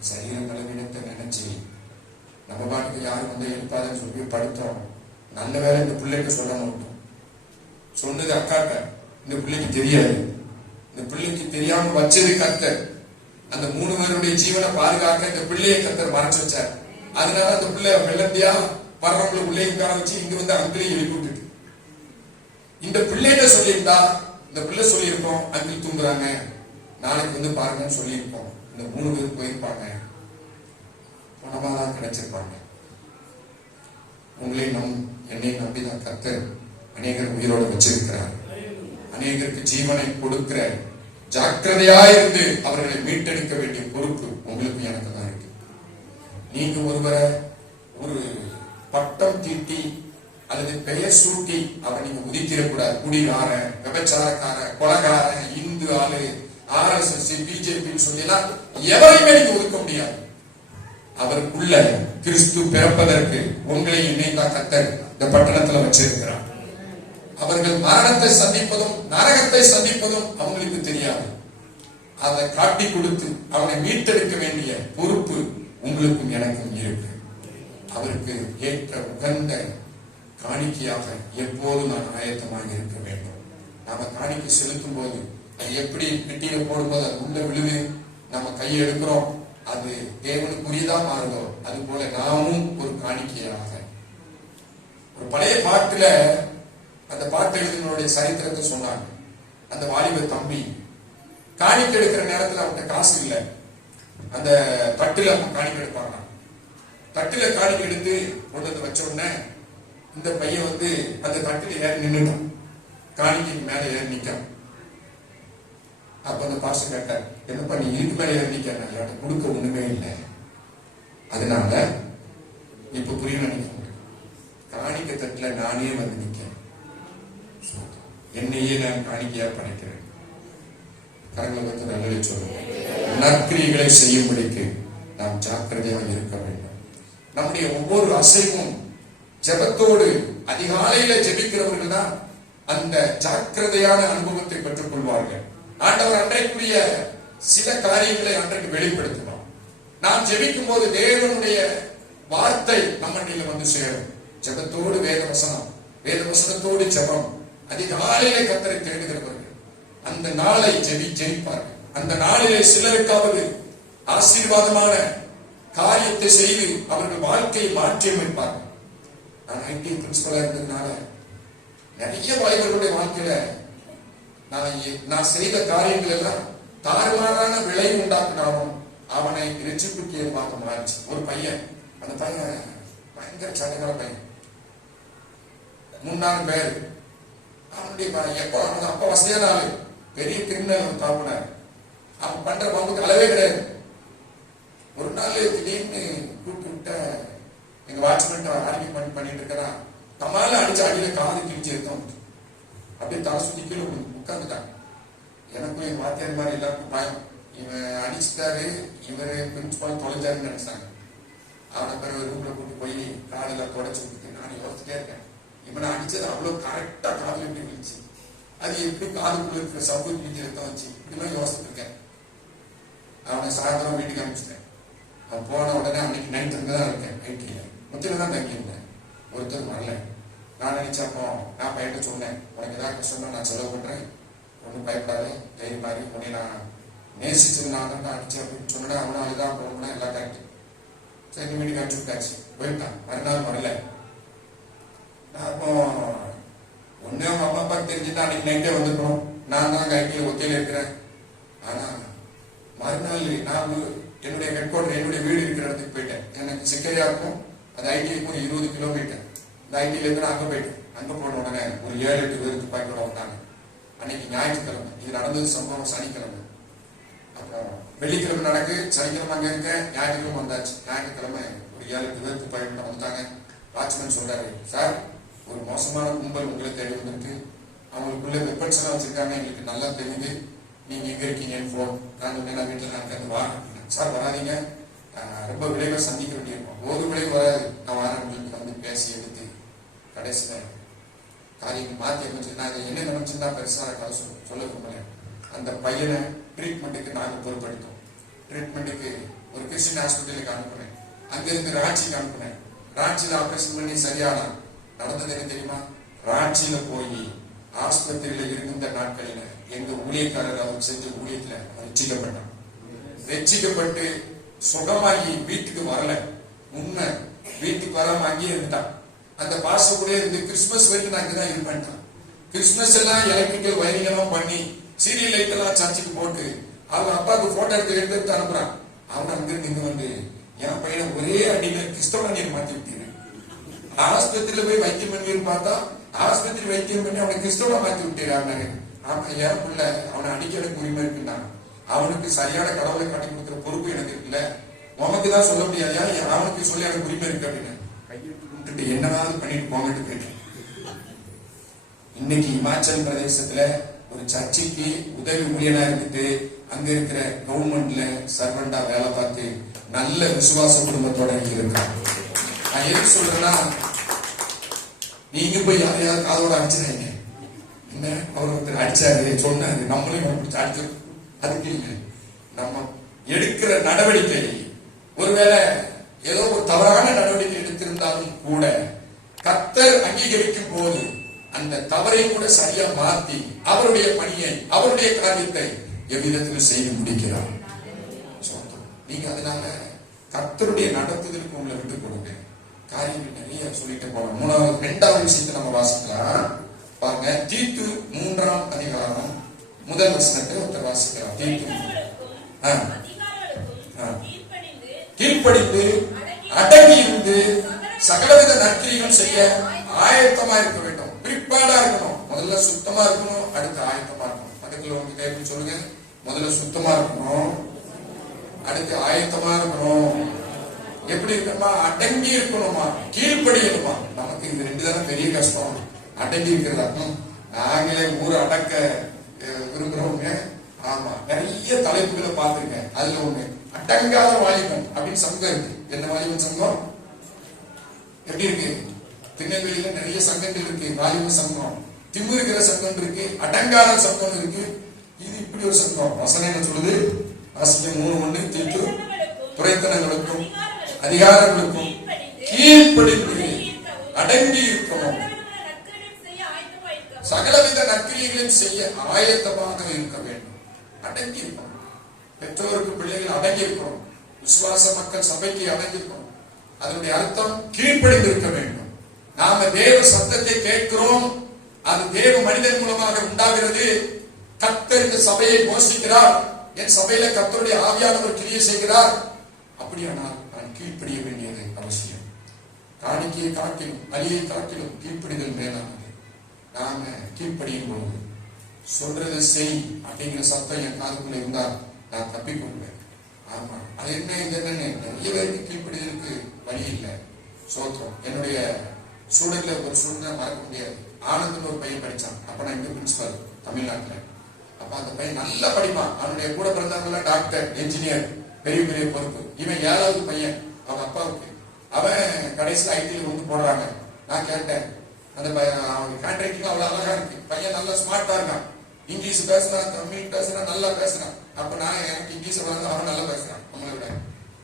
சரீர பலவீனத்தை நினைச்சு நம்ம பாட்டுக்கு யாரும் வந்து எழுப்பாதுன்னு சொல்லி படுத்தோம். நல்ல வேலை இந்த பிள்ளைகிட்ட சொல்ல மாட்டோம். சொன்னது அக்காட்ட, இந்த பிள்ளைக்கு தெரியாது. இந்த பிள்ளைக்கு தெரியாம வச்சது கர்த்தர். அந்த 3 பேருடைய ஜீவனை பாதுகாக்க இந்த பிள்ளையை கர்த்தர் மறைச்சு வச்சார். அதனால அந்த பிள்ளை வெள்ளந்தியா வர்றவங்களை உள்ளே உட்கார வச்சு இங்க வந்து அங்கிளையும் எழுப்பி விட்டுட்டு, இந்த பிள்ளைகிட்ட சொல்லியிருந்தா இந்த பிள்ளை சொல்லியிருக்கோம் அங்கிள் தூங்குறாங்க நாளைக்கு வந்து பாருங்கன்னு சொல்லியிருப்போம். இந்த 3 பேர் போயிருப்பாங்க, பணமாதான் கிடைச்சிருப்பாங்க. உங்களை என்னை நம்பிதான் கர்த்தர் அநேகர் உயிரோடு வச்சிருக்கிறார். அநேகருக்கு ஜீவனை கொடுக்கிற ஜாக்கிரதையாயிருந்து அவர்களை மீட்டெடுக்க வேண்டிய பொறுப்பு உங்களுக்கு எனக்கு தான் இருக்கு. நீங்க ஒருவரை ஒரு பட்டம் தீட்டி அல்லது பெயர் சூட்டி அவரை நீங்க உதித்திடக்கூடாது. குடிகாரன், விபச்சாரக்காரன், கொலகாரன், இந்து ஆளு, RSS, BJP சொல்லிலாம் எவரையுமே நீங்க ஒதுக்க முடியாது. அவருக்குள்ள கிறிஸ்து பிறப்பதற்கு உங்களை என்னைதான் கர்த்தர் இந்த பட்டணத்துல வச்சிருக்கிறார். அவர்கள் மரணத்தை சந்திப்பதும் நரகத்தை சந்திப்பதும் அவங்களுக்கு தெரியாது. அதை காட்டி கொடுத்து அவனை மீட்டெடுக்க வேண்டிய பொறுப்பு உங்களுக்கும் எனக்கும் இருக்கு. அவருக்கு ஏற்ற உகந்த காணிக்கையாக எப்போதும் நான் ஆயத்தமாக இருக்க வேண்டும். நாம காணிக்கை செலுத்தும் போது அது எப்படி பெட்டியில போடும்போது அது உள்ள விழுது, நம்ம கையை எடுக்கிறோம், அது தேவனுக்குரியதா மாறுதோ அது போல நாமும் ஒரு காணிக்கையாக. ஒரு பழைய பாட்டுல அந்த பாட்டு எழுதினுடைய சரித்திரத்தை சொன்னாங்க. அந்த வாலிப தம்பி காணிக்கை எடுக்கிற நேரத்துல அவன்கிட்ட காசு இல்லை. அந்த தட்டுல அவன் காணிக்கை எடுப்பாங்க. தட்டுல காணிக்கை எடுத்து கொண்டு வந்து வச்ச உடனே இந்த பையன் அந்த தட்டுல ஏறி நின்றுட்டான். காணிக்கைக்கு மேல ஏறி நிற்கான். அப்ப அந்த பாஸ்டர் கேட்டார், என்னப்பா நீ இதுக்கு மேல ஏறி நிக்க, கொடுக்க ஒண்ணுமே இல்லை. அதனால இப்ப புரிய நினைக்கிறேன், காணிக்கை தட்டுல நானே வந்து நிற்கிறேன், என்னையே நான் காணிக்கையா படைக்கிறேன். கரங்களை வந்து நல்ல சொல்லுங்க. நற்கிரிகளை செய்யும்படிக்கு நாம் ஜாக்கிரதையாக இருக்க வேண்டும். நம்முடைய ஒவ்வொரு அசைவும் ஜெபத்தோடு அதிகாலையில ஜெபிக்கிறவர்கள் தான் அந்த ஜாக்கிரதையான அனுபவத்தை பெற்றுக் கொள்வார்கள். ஆண்டவர் அன்றைக்குரிய சில காரியங்களை அன்றைக்கு வெளிப்படுத்துவார். நாம் ஜெபிக்கும் போது தேவனுடைய வார்த்தை நம்மண்டையில வந்து சேரும். ஜெபத்தோடு வேதவசனத்தோடு ஜெபம். அதிகாலையில கர்த்தரை தேடுகிறவர்கள் அந்த நாளை ஜெயிப்பார்கள். அந்த நாளிலே சிலருக்காவது ஆசீர்வாதமான காரியத்தை செய்து அவர்கள் வாழ்க்கையை மாற்றி அமைப்பார்கள். நான் ஐடி பிரின்சிபலா இருந்ததுனால நிறைய வாய்ப்புகளுடைய வாழ்க்கையில நான் செய்த காரியங்கள் எல்லாம் தாறுமாறான விளைவு உண்டாக்குனாலும் அவனை ரட்சிப்புக்கு ஏற்பாக மாறிச்சு. ஒரு பையன், அந்த பையன் பயங்கர சட்டக்கார பையன், 3-4 பேர். அவனுடைய எப்ப அவன் அப்ப வசதியான ஆளு, பெரிய கிரிமினல் தாப்புனார். அவன் பண்ற பம்புக்கு அளவே கிடையாது. ஒரு நாள் திடீர்னு கூப்பிட்டு விட்ட எங்க வாட்ச்மேன் ஆர்கியூமெண்ட் பண்ணிட்டு இருக்கிறான். தமால அடிச்ச அடியில காது கிழிச்சு எடுத்தோம். அப்படியே தலை சுத்தி கீழே உட்காந்துட்டான். எனக்கும் என் வாத்தியார் மாதிரி எல்லாருக்கும் பயம். இவன் அடிச்சுட்டாரு, இவரு பிரின்சிபால் தொலைஞ்சாருன்னு நினைச்சாங்க. அவனை பிறகு ரூம்ல கூட்டு போய் காதெல்லாம் தொடச்சு விட்டுட்டு நான் யோசிச்சுட்டே இருக்கேன், இவனை அடிச்சது அவ்வளவு கரெக்டா காதல் எப்படி விழிச்சு, அது எப்படி காதுக்குள்ள இருக்கிற சப்பு கிழிச்சு எடுத்த வச்சு இப்படிலாம் யோசிச்சுட்டு இருக்கேன். அவனை சாயந்தரம் வீட்டுக்கு அனுப்பிச்சிட்டேன். அவன் போன உடனே அன்னைக்கு நைட்டு தான் இருக்கேன். ஐடியில முத்தில தான் தங்கியிருந்தேன். ஒருத்தர் வரல. நான் நினைச்சப்போ நான் பையன்ட்டு சொன்னேன், உனக்கு ஏதாவது கஷ்டம்னா நான் செலவு பண்றேன், ஒன்றும் பயப்படாது, தைரியம் மாதிரி உடனே நான் நேசிச்சிருந்தாங்க தான் அடிச்சு அப்படின்னு சொன்னேன். அவனும் அதுதான் போகணும்னா எல்லாம் கரெக்ட். சரி வீட்டுக்கு அனுப்பிச்சு விட்டாச்சு. போயிட்டான். மறுநாள் வரல. அப்போ ஒன்னே அவங்க அம்மா அப்பா தெரிஞ்சுட்டா அன்னைக்கு நைட்டே வந்துருக்கணும். நான் தான் ஐடியில் ஒத்தையில இருக்கிறேன். ஆனா மறுநாள் நான் என்னுடைய ஹெட் குவார்டர், என்னுடைய வீடு இருக்கிற இடத்துக்கு போயிட்டேன். எனக்கு சிக்கலையா இருக்கும். அது ஐடிக்கு ஒரு 20 கிலோமீட்டர். இந்த ஐடியில இருந்து அங்க போயிட்டேன். அங்க போன உடனே ஒரு 7-8 பேர் துப்பாக்கியோட வந்தாங்க. அன்னைக்கு ஞாயிற்றுக்கிழமை. இது நடந்தது சம்பவம் சனிக்கிழமை. அப்புறம் வெள்ளிக்கிழமை நடக்கு, சனிக்கிழமை அங்க இருக்கேன், ஞாயிற்றுக்கிழமை வந்தாச்சு. ஞாயிற்றுக்கிழமை ஒரு 7-8 பேர் துப்பாக்கியோட வந்துட்டாங்க. வாட்ச்மேன் சொல்றாரு, சார் ஒரு மோசமான கும்பல் உங்களை தேடி வந்துருக்கு, அவங்களுக்குள்ள வெப்பன்ஸ் எல்லாம் வச்சிருக்காங்க, எங்களுக்கு நல்லா தெரியுது, நீங்க எங்க இருக்கீங்கன்னு போன். நான் வீட்டுல நான் சேர்ந்து வா. சார் வராதிங்க, ரொம்ப விளைவை சந்திக்க வேண்டியிருக்கும். ஒரு விளைவு வராது, நான் வரேன் உங்களுக்கு வந்து பேசி எடுத்து கடைசியில காரியம் மாற்றி அமைச்சு. நான் என்ன நினைச்சுன்னா பெருசாக கதை சொல்ல முடியல. அந்த பையனை ட்ரீட்மெண்ட்டுக்கு நாங்கள் பொறுப்படுத்தோம். ட்ரீட்மெண்ட்டுக்கு ஒரு கிறிஸ்டின் ஹாஸ்பிட்டலுக்கு அனுப்புனேன். அங்கிருந்து ராஞ்சிக்கு அனுப்புனேன். ராஞ்சியில் ஆபரேஷன் பண்ணி சரியானா. நடந்தது என்ன தெரியுமா? ராஞ்சியில போய் ஆஸ்பத்திரியில இருந்த நாட்களில எங்க ஊழியக்காரர் அவர் செஞ்ச ஊழியத்துல ரட்சிக்கப்பட்டான். ரட்சிக்கப்பட்டு சுகமாகி வீட்டுக்கு வரல. உண்மை, வீட்டுக்கு வராம அங்கேயே இருந்தான். அந்த பாச கூட இருந்து கிறிஸ்துமஸ் வரைக்கும் நான் இங்கதான் இருப்பேன். கிறிஸ்துமஸ் எல்லாம் எலக்ட்ரிக்கல் வயரிங் எல்லாம் பண்ணி சீரியல் லைட் எல்லாம் சர்ச்சுக்கு போட்டு அவன் அப்பாவுக்கு போட்டோ எடுத்து அனுப்புறான். அவன் அங்கிருந்து இங்க வந்து என் பையனை ஒரே அடியில கிறிஸ்தவ நீர் மாத்தி விட்டீங்க. ஆஸ்பத்திரியில போய் வைத்தியம் பண்ணி பார்த்தா ஆஸ்பத்திரி வைத்தியம் பண்ணி அவனை கிறிஸ்தவ மாத்தி விட்டீராங்க. ஆமா, என் பிள்ளை அவனை அடிக்க எனக்கு உரிமை இருக்குன்னா அவனுக்கு சரியான கடவுளை காட்டி கொடுக்குற பொறுப்பு எனக்கு இருக்குல்ல, உனக்குதான் சொல்ல முடியாது, அவனுக்கு சொல்லி எனக்கு உரிமை இருக்கு அப்படின்னு கையெழுத்து விட்டுட்டு என்னவாவது பண்ணிட்டு போங்கிட்டு போயிட்டேன். இன்னைக்கு இமாச்சல் பிரதேசத்துல ஒரு சர்ச்சுக்கு உதவி ஊழியனா இருந்துட்டு அங்க இருக்கிற கவர்மெண்ட்ல சர்வெண்டா வேலை பார்த்து நல்ல விசுவாச குடும்பத்தோட இருக்காங்க. நான் எதுக்கு சொல்றேன்னா, நீங்க போய் யாரையாவது காதோட அடிச்சிடாங்க. என்ன அவர் ஒருத்தர் அடிச்சாரு சொன்னாரு, நம்மளையும் அடிச்சு, அதுக்கு இல்லை. நம்ம எடுக்கிற நடவடிக்கை ஒருவேளை ஏதோ ஒரு தவறான நடவடிக்கை எடுத்திருந்தாலும் கூட கர்த்தர் அங்கீகரிக்கும் போது அந்த தவறை கூட சரியா மாற்றி அவருடைய பணியை, அவருடைய காரியத்தை எவ்விதத்தில் செய்து முடிக்கிறார். நீங்க அதனால கர்த்தருடைய நடத்துதலுக்கு உங்களை விட்டு கொடுங்க. காரியங்கள் நிறைய சொல்லிட்டு போறோம். மூணாவது 2வது விஷயத்தை நம்ம வாசிக்கலாம் பாருங்க. தீத்து 3ஆம் அதிகாரம் 1 வசனத்தை ஒருத்தர் வாசிக்கலாம். தீத்து கீழ்ப்படிந்து அடங்கி இருந்து சகலவித நற்கிரிகள் செய்ய ஆயத்தமா இருக்க வேண்டும். பிற்பாடா இருக்கணும். முதல்ல சுத்தமா இருக்கணும், அடுத்து ஆயத்தமா இருக்கணும். பக்கத்துல உங்க கைப்பிடி சொல்லுங்க. முதல்ல சுத்தமா இருக்கணும், அடுத்து ஆயத்தமா இருக்கணும். எப்படி இருக்கணுமா? அடங்கி இருக்கணுமா, கீழ்ப்படியணுமா. நமக்கு இந்த 2 தானே பெரிய கஷ்டம். அடங்கி இருக்கிறதா? நாங்களே ஊரை அடக்க விரும்புறவங்க. ஆமா, நிறைய தலைப்புகளை பார்த்திருக்கேன். அதுல ஒண்ணு அடங்காத வாலிபன் அப்படின்னு சங்கம் இருக்கு. என்ன வாலிபன் சங்கம் எப்படி இருக்கு? திருநெல்வேலியில நிறைய சங்கங்கள் இருக்கு. வாலிப சங்கம், திமிருக்கிற சங்கம் இருக்கு, அடங்காத சங்கம் இருக்கு. இது இப்படி ஒரு சங்கம். வசனம் என்ன சொல்லுது? வாசிக்க 3:1 தீத்து துரைத்தனங்களுக்கும் அதிகாரங்களுக்கும் கீழ்ப்படிந்து அடங்கி இருக்கணும், சகலவித நற்கிரியைகளையும் செய்ய ஆயத்தமாக இருக்க வேண்டும். அடங்கி இருக்கணும். பெற்றோருக்கு பிள்ளைகள் அடங்கி இருக்கணும். விசுவாச மக்கள் சபைக்கு அடங்கி இருக்கணும். அதனுடைய அர்த்தம் கீழ்ப்படிந்து இருக்க வேண்டும். நாம தேவ சத்தத்தை கேட்கிறோம், அது தேவ மனிதன் மூலமாக உண்டாகிறது. கர்த்தர் இந்த சபையை போஷிக்கிறார், என் சபையில கர்த்தருடைய ஆவியானவர் கிரியை செய்கிறார். அப்படியானால் நான் கீழ்ப்படிய வேண்டியது அவசியம். காணிக்கையை காட்டிலும் பலியை காட்டிலும் கீழ்ப்படிதல் மேலானது. நாம கீழ்ப்படியும் போது சொல்றது செய் அப்படிங்கிற சத்தம் என் காதுக்குள்ள இருந்தா நான் தப்பிக்கொள்வேன். ஆமா, அது என்ன இது என்னன்னு நிறைய பேருக்கு கீழ்ப்படிதலுக்கு வழி இல்லை. சோத்திரம். என்னுடைய ஸ்டூடெண்ட்ல ஒரு ஸ்டூடெண்ட் மறக்க முடியாது. ஆனந்த்னு ஒரு பையன் படிச்சான். அப்ப நான் இங்க பிரின்சிபல் தமிழ்நாட்டுல. அப்ப அந்த பையன் நல்லா படிப்பான். அவனுடைய கூட பிறந்தவங்க டாக்டர், என்ஜினியர், பெரிய பெரிய பொறுப்பு. இவன் 7வது பையன் அவங்க அப்பாவுக்கு. அவன் கடைசியில் ஐடியில் வந்து போடுறாங்க. நான் கேட்டேன், அந்த அவங்க கான்ட்ராக்டிங் அவ்வளவு அழகா இருக்கு. பையன் நல்லா ஸ்மார்ட்டா இருக்கான். இங்கிலீஷ் பேசுறான், தமிழ் பேசுறான், நல்லா பேசுறான். அப்ப நான் எனக்கு இங்கிலீஷ் வந்து அவன் நல்லா பேசுறான் நம்மளை விட.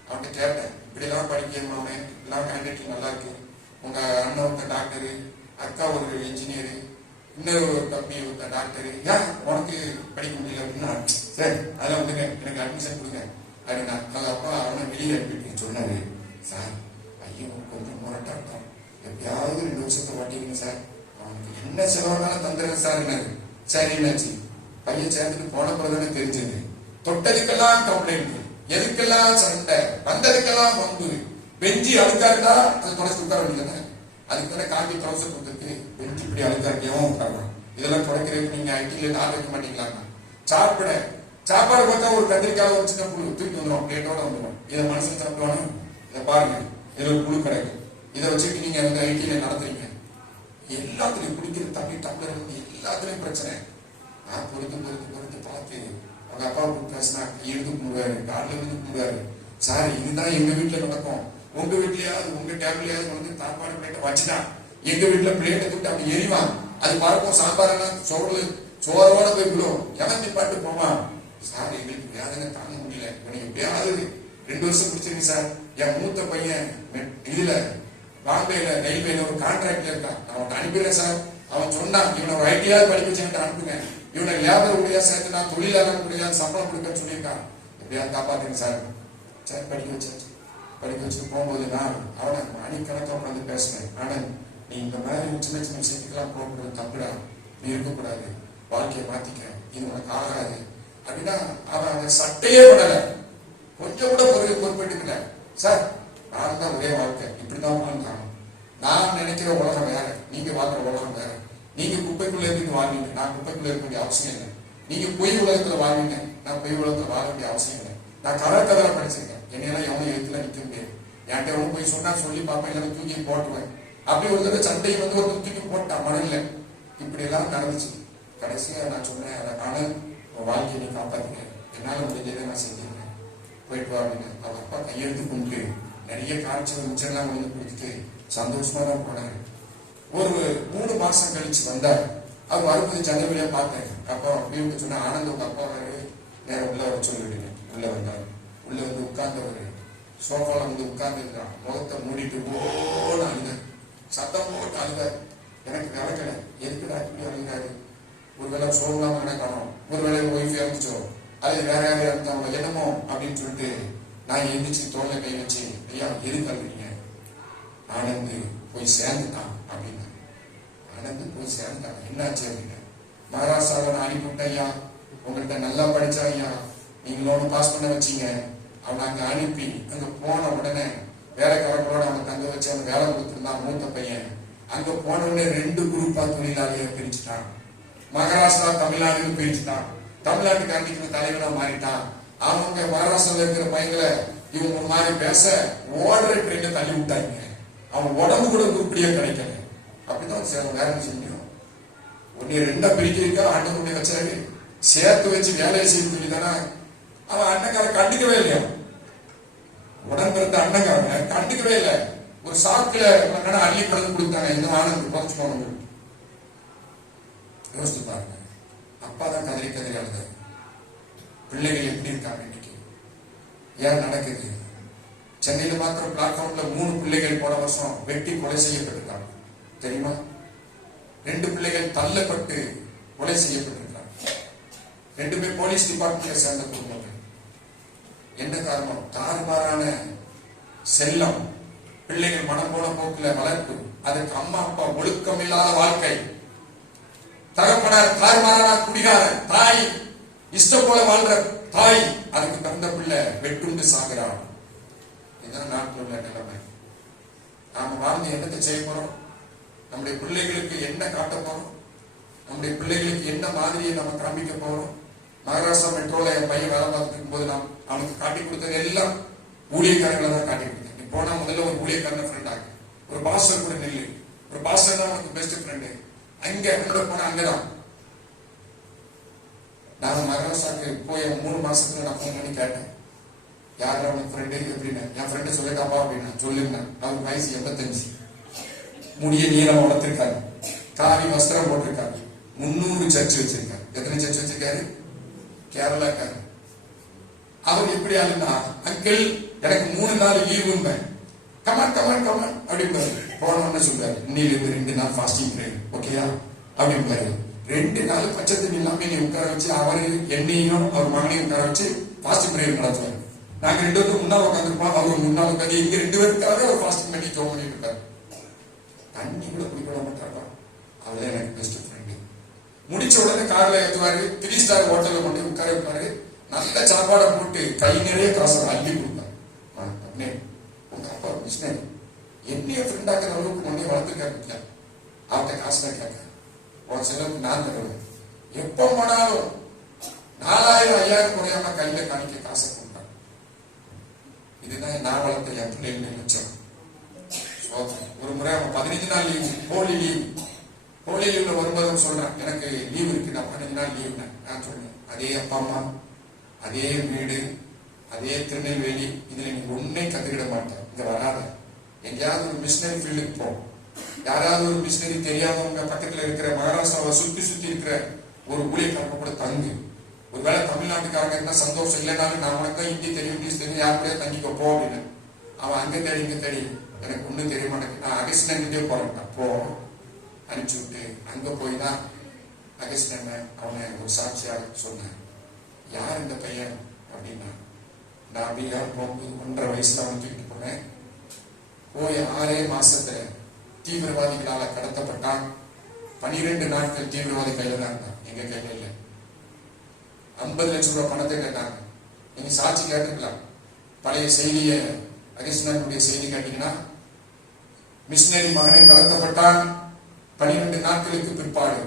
அவன்கிட்ட கேட்டேன், இப்படி எல்லாம் படிக்கணும், அவன் எல்லாம் கான்ட்ராக்டிங் நல்லா இருக்கு. உங்க அண்ணன் ஒருத்த டாக்டரு, அக்கா ஒரு இன்ஜினியரு, இன்னொரு தம்பி ஒருத்த டாக்டரு, ஏன் உனக்கு படிக்க முடியல அப்படின்னா, சரி அதெல்லாம் வந்துங்க எனக்கு அட்மிஷன் கொடுங்க அப்படின்னா. அவங்க அப்பா அவனை வெளியில அனுப்பிட்டு சொன்னாரு, சார் பையன் கொஞ்சம் முரட்டா இருக்கான், எப்பயாவது 2 வருஷத்தை வாட்டிங்க சார், அவனுக்கு என்ன செலவானாலும் தந்துடுறேன் சார் என்னாரு. சரின்னாச்சு. பையன் சேர்ந்துட்டு போன பிறகுதானே தெரிஞ்சது. தொட்டதுக்கெல்லாம் கம்ப்ளைண்ட், எதுக்கெல்லாம் சண்டை, வந்ததுக்கெல்லாம் வம்பு. பெஞ்சி அழுக்கா இருந்தா அதை தொடச்சு உட்கார வேண்டியதானே. அதுக்கு தானே காப்பி ட்ரௌசர் கொடுத்துருக்கு. பெஞ்சி இப்படி அழுக்கா இருக்கவும் உட்காரலாம். இதெல்லாம் குறைக்கிறதுக்கு நீங்க ஐடியில நாள் வைக்க மாட்டீங்களாங்க. சாப்பாடு பார்த்தா ஒரு கத்திரிக்காய் ஒரு சின்ன புழு தூக்கி வந்துடும், பிளேட்டோட வந்துடும். இதை மனுஷன் சாப்பிடுவானு இதை பாருங்க, இதுல ஒரு புழு கிடைக்கும். இதை வச்சுட்டு நீங்க வந்து ஐடியில நடத்துறீங்க. எல்லாத்துலயும் குடிக்கிற தண்ணி டம்ளர் எல்லாத்துலயும் பிரச்சனை. நான் பொறுத்து பார்த்து அவங்க அப்பாவுக்கு பேசினா இருந்து கும்பிடுவாரு, காலில் இருந்து கும்பிடுவாரு. சார் இதுதான் எங்க வீட்டுல நடக்கும். உங்க வீட்லயாவது உங்க டேபிள்லயாவது வந்து சாப்பாடு பிளேட்டை வச்சுட்டான். எங்க வீட்டுல பிளேட்டை தூக்கி அப்படி எரிவான். அது பறக்கும். சாம்பாரெல்லாம் சோறோட போய் விடும். எவன் பாட்டு போவான். சார் எங்களுக்கு வேதனை தாங்க முடியல, இவனுக்கு எப்படியாவது 2 வருஷம் பிடிச்சிருக்கு சார். என் மூத்த பையன் இதுல பாம்பேல ரயில்வேல ஒரு கான்ட்ராக்ட்ல இருக்கான். அவன் அனுப்பிடுறேன் சார். அவன் சொன்னான், இவனை ஒரு ஐடியாவது படிக்க வச்சு அனுப்புங்க, இவனை லேபர் உடையா சேர்த்து நான் தொழிலாளர் உடையா சம்பளம் கொடுக்கன்னு சொல்லியிருக்கான். எப்படியாவது காப்பாத்துங்க சார். சரி படிக்க வச்சுட்டு போகும்போது நான் அவனை மணிக்கணக்காக உட்காந்து பேசினேன். ஆனந்த், நீ இந்த மாதிரி சின்ன சின்ன விஷயத்துக்கெல்லாம் போகக்கூடாது, தப்புடா, நீ இருக்கக்கூடாது, வாழ்க்கையை மாத்திக்க, இது உனக்கு ஆகாது அப்படின்னா அவன் சட்டையே படல, கொஞ்சம் கூட பொறுப்பெடுக்கல. சார் நான் தான் ஒரே வாழ்க்கை, இப்படிதான் வாழ்ந்தாங்க. நான் நினைக்கிற உலகம் வேற, நீங்க வாழ்ற உலகம் வேற. நீங்க குப்பைக்குள்ள இருந்து வாழ்வீங்க, நான் குப்பைக்குள்ள இருக்க வேண்டிய அவசியம் இல்லை. நீங்க பொய் உலகத்துல வாழ்வீங்க, நான் பொய் உலகத்துல வாழ வேண்டிய அவசியம் இல்லை. நான் கதை படிச்சிருக்கேன். என்னையெல்லாம் எவனும் எழுத்துல நிக்க முடியாது. என்கிட்ட எவனும் போய் சொன்னா சொல்லி பார்ப்பேன், இல்லைன்னா தூக்கி போட்டுவேன். அப்படி ஒரு தடவை சண்டையை வந்து ஒரு தூக்கி போட்டான் மணல்ல. இப்படி எல்லாம் நடந்துச்சு. கடைசியா நான் சொன்னேன், அதை காண உன் வாழ்க்கையை நீ காப்பாத்துங்க, என்னால முடிஞ்சதை நான் செஞ்சிருக்கேன், போயிட்டு வா அப்படின்னு. அவங்க அப்பா கையெழுத்து கும்பிட்டு நிறைய காய்ச்சல் மிச்சம்லாம் கொண்டு கொடுத்துட்டு சந்தோஷமா தான் போனாரு. ஒரு 3 மாசம் கழிச்சு வந்தார். அவர் வரும்போது ஜன்னல் பார்த்தேன். அப்பா அப்படின்னு சொன்ன ஆனந்த் உங்க அப்பா வரு, நேரம் உள்ள வர சொல்லிவிடுங்க. உள்ள வந்தார். உள்ள வந்து உட்கார்ந்தவர் சோஃபால வந்து உட்கார்ந்துருக்கான். முகத்தை மூடிட்டு ஓட அழுதார், சத்தம் போட்டு அழுதார். எனக்கு நடக்கல, எதுக்குடா இப்படி அழுகிறாரு? ஒருவேளை சோழலாம் காணும், ஒருவேளை ஒய்ஃப் இறந்துச்சோ, அது வேற யாரும் இறந்தாங்க என்னமோ அப்படின்னு சொல்லிட்டு நான் எந்திரிச்சு தோல்ல கை வச்சு, ஐயா எதுக்கு அழுகிறீங்க? ஆனந்து போய் சேர்ந்துட்டான் அப்படின்னா. ஆனந்து போய் சேர்ந்துட்டான், என்னாச்சு அப்படின்னு. மகாராஷ்டிராவை நான் அனுப்பிவிட்டேன் ஐயா, உங்கள்கிட்ட நல்லா படிச்சா ஐயா, நீங்களோட பாஸ் பண்ண வச்சீங்க. அவனை அங்க அனுப்பி அங்க போன உடனே வேலைக்காரங்களோட அவன் தங்க வச்சு அவன் வேலை கொடுத்துருந்தான். மூத்த பையன் அங்க போன உடனே 2 குரூப்பா தொழிலாளியை பிரிச்சுட்டான். மகாராஷ்டிரா தமிழ்நாடுன்னு பிரிச்சுட்டான். தமிழ்நாட்டுக்கு அன்னைக்கு தலைவனா மாறிட்டான். அவங்க மகாராஷ்டிரால இருக்கிற பையங்களை இவங்க மாதிரி பேச ஓடுற ட்ரெயினை தள்ளி விட்டாங்க. அவன் உடம்பு கூட உருப்படியா கிடைக்கல. அப்படிதான் சேரும். வேற செய்ய முடியும்? 1-2 பிரிக்கிறதுக்கா அண்ணன் வச்சாரு. சேர்த்து வச்சு வேலையை செய்ய சொல்லிதானே. அவன் அண்ணக்கார கண்டுக்கவே இல்லையா? உடன் பிறந்த அண்ணக்காரங்க கண்டுக்கவே இல்லை. ஒரு சாக்குல அள்ளி கலந்து கொடுத்தாங்க. இந்த ஆனந்த் குறைச்சு போனது யோசித்து பாருங்க. அப்பா தான் கதறி கதறி அழுதாரு. பிள்ளைகள் எப்படி இருக்காங்க இன்னைக்கு? ஏன் நடக்குது? சென்னையில மாத்திரம் பிளாட்ஃபார்ம்ல 3 பிள்ளைகள் போன வருஷம் வெட்டி கொலை செய்யப்பட்டிருக்காங்க. தெரியுமா? 2 பிள்ளைகள் தள்ளப்பட்டு கொலை செய்யப்பட்டிருக்காங்க. 2 போலீஸ் டிபார்ட்மெண்ட்ல சேர்ந்த குடும்பங்கள். என்ன காரணம்? தாறுமாறான செல்லம், பிள்ளைகள் மனம் போன போக்குல வளர்ப்பு, அதுக்கு அம்மா அப்பா ஒழுக்கம் இல்லாத வாழ்க்கை, தகப்பனார் தாறுமாறான குடிகாரன், தாய் இஷ்டம் போல வாழ்ற தாய், அதுக்கு தந்த பிள்ளை வெட்டுண்டு சாகிறான். இதுதான் நாட்டில் உள்ள நிலைமை. நாம வாழ்ந்து என்னத்தை செய்ய போறோம்? நம்முடைய பிள்ளைகளுக்கு என்ன காட்ட போறோம்? நம்முடைய பிள்ளைகளுக்கு என்ன மாதிரியை நம்ம காண்பிக்க போறோம்? மகாராஷ்டிரா மெட்ரோல என் பையன் வேலை பார்த்துட்டு இருக்கும் போது நான் அவனுக்கு காட்டி கொடுத்தது எல்லாம் ஊழியக்காரங்களை தான் காட்டி கொடுத்தேன். நீ போனா முதல்ல ஒரு ஊழியக்காரன் ஃப்ரெண்ட் ஆகு, ஒரு பாஸ்டர் கூட நெல்லு. ஒரு பாஸ்டர் தான் உனக்கு பெஸ்ட் ஃப்ரெண்டு. அங்க கூட போனா அங்கதான். நான் மகாராஷ்டிராக்கு போய் 3 மாசத்துல நான் ஃபோன் பண்ணி கேட்டேன், யார் அவனுக்கு ஃப்ரெண்டு எப்படின்னு. என் ஃப்ரெண்டு சொல்லிட்டாப்பா அப்படின்னா சொல்லுங்க. அவருக்கு வயசு 85, முடிய நீளம் வளர்த்திருக்காரு, காவி வஸ்திரம் போட்டிருக்காரு, 300 சர்ச் வச்சிருக்காரு. எத்தனை சர்ச் வச்சிருக்காரு? கேரளாக்காரு. அவர் எப்படி ஆளுன்னா, அங்கிள் எனக்கு 3 நாள் லீவு, கமான் கமான் கமான் அப்படின்பாரு. போனோன்னு சொல்றாரு, இன்னிலிருந்து 2 நாள் ஃபாஸ்டிங் பிரேயர், ஓகேயா அப்படின்பாரு. 2 நாள் பச்சை தண்ணி இல்லாம நீ உட்கார வச்சு அவரு என்னையும் அவர் மகனையும் உட்கார வச்சு ஃபாஸ்டிங் பிரேயர் நடத்துவாரு. நாங்க 2 பேரும் முன்னால் உட்காந்துருப்போம், அவங்க முன்னால் உட்காந்து இங்க 2 பேருக்காக ஒரு ஃபாஸ்டிங் பண்ணி ஜோம் பண்ணிட்டு இருக்காரு. தண்ணி கூட குடிக்க மாட்டாரா? அவர்தான் எனக்கு பெஸ்ட் ஃப்ரெண்டு. முடிச்ச உடனே கார்ல ஏற்றுவாரு, 3 ஸ்டார் ஹோட்டல்ல கொண்டு உட்கார வைப்பாரு, நல்ல சாப்பாடை போட்டு கை நிறைய காசை அள்ளி கொடுப்பாரு. உங்க அப்பா மிஷினரி என்னைய ஃப்ரெண்டாக்குற அளவுக்கு முன்னே வளர்த்துருக்காரு. அவர்கிட்ட காசு தான் கேட்க, ஒரு செலவுக்கு நான் தருவேன். எப்ப போனாலும் 4000 5000 குறையாம கையில காணிக்க காசை கொடுப்பாரு. இதுதான் நான் வளர்த்த என் பிள்ளைகள் லட்சம். ஒரு முறை அவன் 15 நாள் லீவு, ஹோலி லீவ்ல வரும்போது சொல்றான், எனக்கு லீவு இருக்கு, நான் 15 நாள் லீவ். நான் சொன்னேன், அதே அப்பா அம்மா, அதே வீடு, அதே திருநெல்வேலி, இதுல நீ ஒன்னே கத்துக்கிட மாட்டேன். இங்க வராத, எங்கேயாவது ஒரு மிஷினரி ஃபீல்டுக்கு போ. யாராவது ஒரு மிஷினரி தெரியாதவங்க பக்கத்துல இருக்கிற மகாராஷ்டிராவை சுத்தி இருக்கிற ஒரு ஊழியக்காரங்க கூட தங்கு. ஒருவேளை தமிழ்நாட்டுக்காரங்க என்ன சந்தோஷம் இல்லைனாலும் நான் உனக்கு தான் ஹிந்தி தெரியும், இங்கிலீஷ் தெரியும், யார் கூட தங்கிக்க போ அப்படின்னு. அவன் அங்க தேடி இங்க தேடி, எனக்கு ஒண்ணும் தெரிய மாட்டேங்குது, நான் அகஸ்டினே போறேன். அப்போ அனுப்பிச்சு விட்டு அங்க போய் தான் அகஸ்டின அவனை ஒரு சாட்சியாக சொன்னேன். யார் இந்த பையன் அப்படின்னா, நான் பீகார் போகும்போது 1.5 வயசுல அவனை தூக்கிட்டு போனேன். போய் 6 மாசத்துல தீவிரவாதிகளால கடத்தப்பட்டான். 12 நாட்கள் தீவிரவாதி கையில தான் இருந்தான், எங்க கையில இல்லை. 50 லட்சம் ரூபாய் பணத்தை கேட்டாங்க. நீங்க சாட்சி கேட்டுக்கலாம். பழைய செய்திய அகஸ்டினுடைய செய்தி கேட்டீங்கன்னா, மிஷினரி மகனை கடத்தப்பட்டான், 12 நாட்களுக்கு பிற்பாடு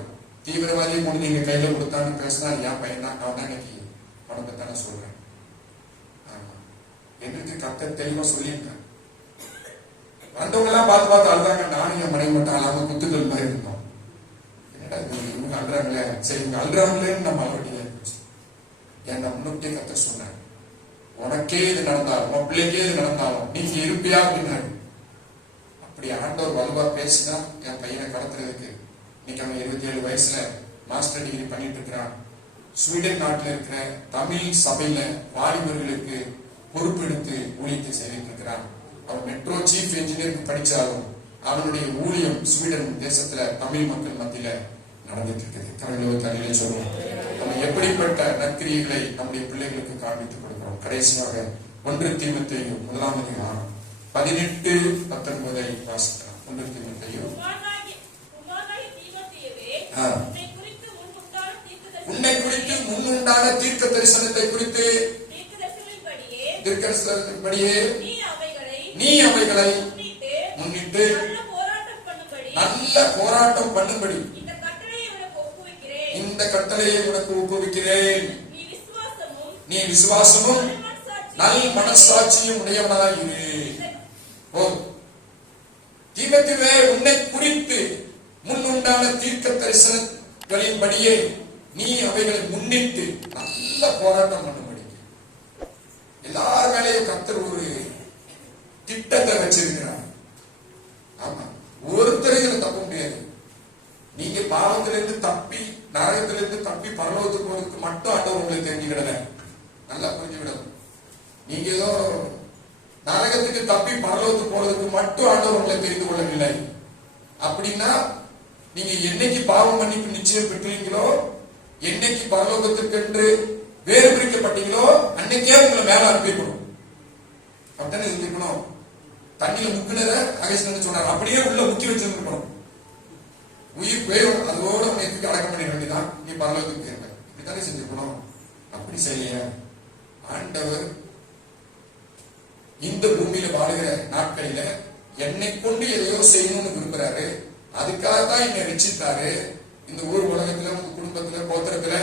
தீவிரவாதியை கொண்டு நீங்க கையில கொடுத்தான்னு பேசினா என் பையன் தான். நான் தான் இன்னைக்கு பணத்தை தானே சொல்றேன். ஆமா, என்று கத்த தெளிவா சொல்லியிருக்கேன். வந்தவங்க எல்லாம் பார்த்து அழுதாங்க. நானும் என் மனைவி மட்டும் அல்லாம குத்துக்கள் மாதிரி இருந்தோம். இவங்க அழுறாங்களே, சரி இவங்க அழுறாங்களேன்னு நம்ம அழுவடியா இருந்துச்சு. ஏன்னா முன்னோக்கே கத்த சொன்னாங்க, உனக்கே இது நடந்தாலும் உன் பிள்ளைக்கே இது நடந்தாலும் நீங்க இருப்பியா அப்படின்னாரு. அப்படி ஆண்டவர் வலுவா பேசினா என் பையனை கடத்துறதுக்கு. இன்னைக்கு அவன் 27 வயசுல மாஸ்டர் டிகிரி பண்ணிட்டு இருக்கிறான். ஸ்வீடன் நாட்டில் இருக்கிற தமிழ் சபையில வாலிபர்களுக்கு பொறுப்பெடுத்து ஊழியத்தை செய்துட்டு இருக்கிறான். அவன் மெட்ரோ சீஃப் இன்ஜினியருக்கு படிச்சாலும் அவனுடைய ஊழியம் ஸ்வீடன் தேசத்துல தமிழ் மக்கள் மத்தியில நடந்துட்டு இருக்குது. கரையிலே சொல்லுவோம், நம்ம எப்படிப்பட்ட நற்கிரியைகளை நம்முடைய பிள்ளைகளுக்கு காண்பித்துக் கொடுக்கிறோம். கடைசியாக 1 தீமோத்தேயு 18-19 வாசிக்கலாம். 1 தீமோத்தேயு உன்னை குறித்து முன்னுண்டான தீர்க்க தரிசனத்தை குறித்து படியே நீ அவைகளை முன்னிட்டு நல்ல போராட்டம் பண்ணும்படி இந்த கட்டளையை உனக்கு ஒப்புவிக்கிறேன். நீ விசுவாசமும் நல் மனசாட்சியும் உடையவனாயிரு. தீமோத்தேயுவே, உன்னை குறித்து முன்னுண்டான தீர்க்க தரிசனங்களின்படியே நீ அவைகளை முன்னிட்டு நல்ல போராட்டம் பண்ணும்படி. எல்லார் மேலேயும் கர்த்தர் ஒரு திட்டத்தை வச்சிருக்கிறார். ஆமா, ஒருத்தரையும் தப்ப முடியாது. நீங்க பாவத்திலிருந்து தப்பி நரகத்திலிருந்து தப்பி பரலோகத்துக்கு போறதுக்கு மட்டும் ஆண்டவர் உங்களை தெரிஞ்சுக்கிடல. நல்லா புரிஞ்சுக்கிடணும். நீங்க ஏதோ நரகத்துக்கு தப்பி பரலோகத்துக்கு போறதுக்கு மட்டும் ஆண்டவர் உங்களை தெரிந்து கொள்ளவில்லை. அப்படின்னா நீங்க என்னைக்கு பாவம் மன்னிப்பு நிச்சயம் பெற்றீங்களோ, என்னைக்கு பரலோகத்திற்கென்று வேறு பிரிக்கப்பட்டீங்களோ, அன்னைக்கே உங்களை மேல அனுப்பிக்கணும். அப்படித்தானே இருக்கணும். தண்ணியில முக்கினத அகேசன் சொன்னார், அப்படியே உள்ள முக்கி வச்சிருக்கணும். உயிர் போயிடும், அதோட உனக்கு அடக்கம் பண்ணிட வேண்டியதான், நீ பரலோகத்துக்கு போயிருக்க. இப்படித்தானே செஞ்சிருக்கணும். அப்படி செய்ய ஆண்டவர் இந்த பூமியில வாழுகிற நாட்களில என்னை கொண்டு எதையோ செய்யணும்னு விரும்புறாரு. அதுக்காகத்தான் என்னை ரட்சித்தாரு. இந்த ஊர் உலகத்துல, உங்க குடும்பத்துல, கோத்திரத்துல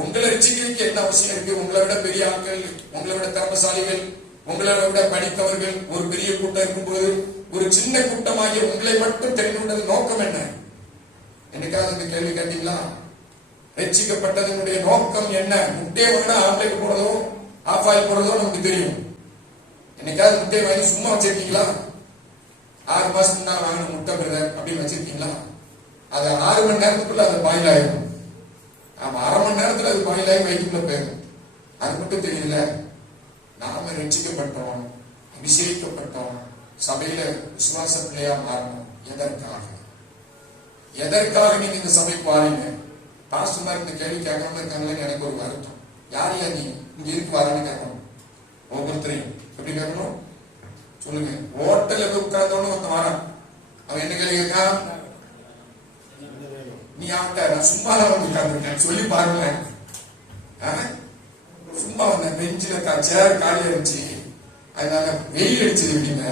உங்களை ரட்சிக்கிறதுக்கு என்ன அவசியம் இருக்கு? உங்களை விட பெரிய ஆட்கள், உங்களை விட திறமசாலிகள், உங்களை விட படித்தவர்கள் ஒரு பெரிய கூட்டம் இருக்கும்போது ஒரு சின்ன கூட்டமாகிய உங்களை மட்டும் தெரிந்து கொண்டது நோக்கம் என்ன? என்னைக்காவது இந்த கேள்வி கேட்டீங்களா? ரட்சிக்கப்பட்டதனுடைய நோக்கம் என்ன? முட்டையை வாங்கினா ஆம்லேட் போடுறதோ ஆஃப் ஆயில் போடுறதோ நமக்கு தெரியும். என்னைக்காவது முட்டையை வாங்கி சும்மா வச்சிருக்கீங்களா? 6 மாசத்துக்கு முன்னால வாங்கின முட்டை பிரதர் அப்படின்னு வச்சிருக்கீங்களா? அது 6 மணி நேரத்துக்குள்ள அது பாயில் ஆயிடும். ஆமா, அரை மணி நேரத்துல அது பாயில் ஆகி வயிற்றுக்குள்ள போயிடும். அது மட்டும் தெரியல. நாம ரட்சிக்கப்பட்டோம், அபிஷேகிக்கப்பட்டோம், சபையில விசுவாச பிள்ளையா மாறணும். எதற்காக நீங்க இந்த சபைக்கு வாரீங்க? பாஸ்டர் மாதிரி இந்த கேள்வி கேட்காம இருக்காங்களேன்னு எனக்கு ஒரு வருத்தம். யார் நீ இங்க இருக்கு வரன்னு கேட்கணும். ஒவ்வொருத்தரையும் எப்படி கேட்கணும் சொல்லுங்க. ஹோட்டல்ல போய் உட்கார்ந்தவனு ஒருத்தன் வரான், அவன் என்ன கேள்வி கேட்கான்? நீ அவன்கிட்ட நான் சும்மா தான் வந்து உட்கார்ந்துருக்கேன் சொல்லி பாருங்களேன். சும்மா வந்தேன், பெஞ்சில சேர் காலியா இருந்துச்சு, அதனால வெயில் அடிச்சது விடுங்க,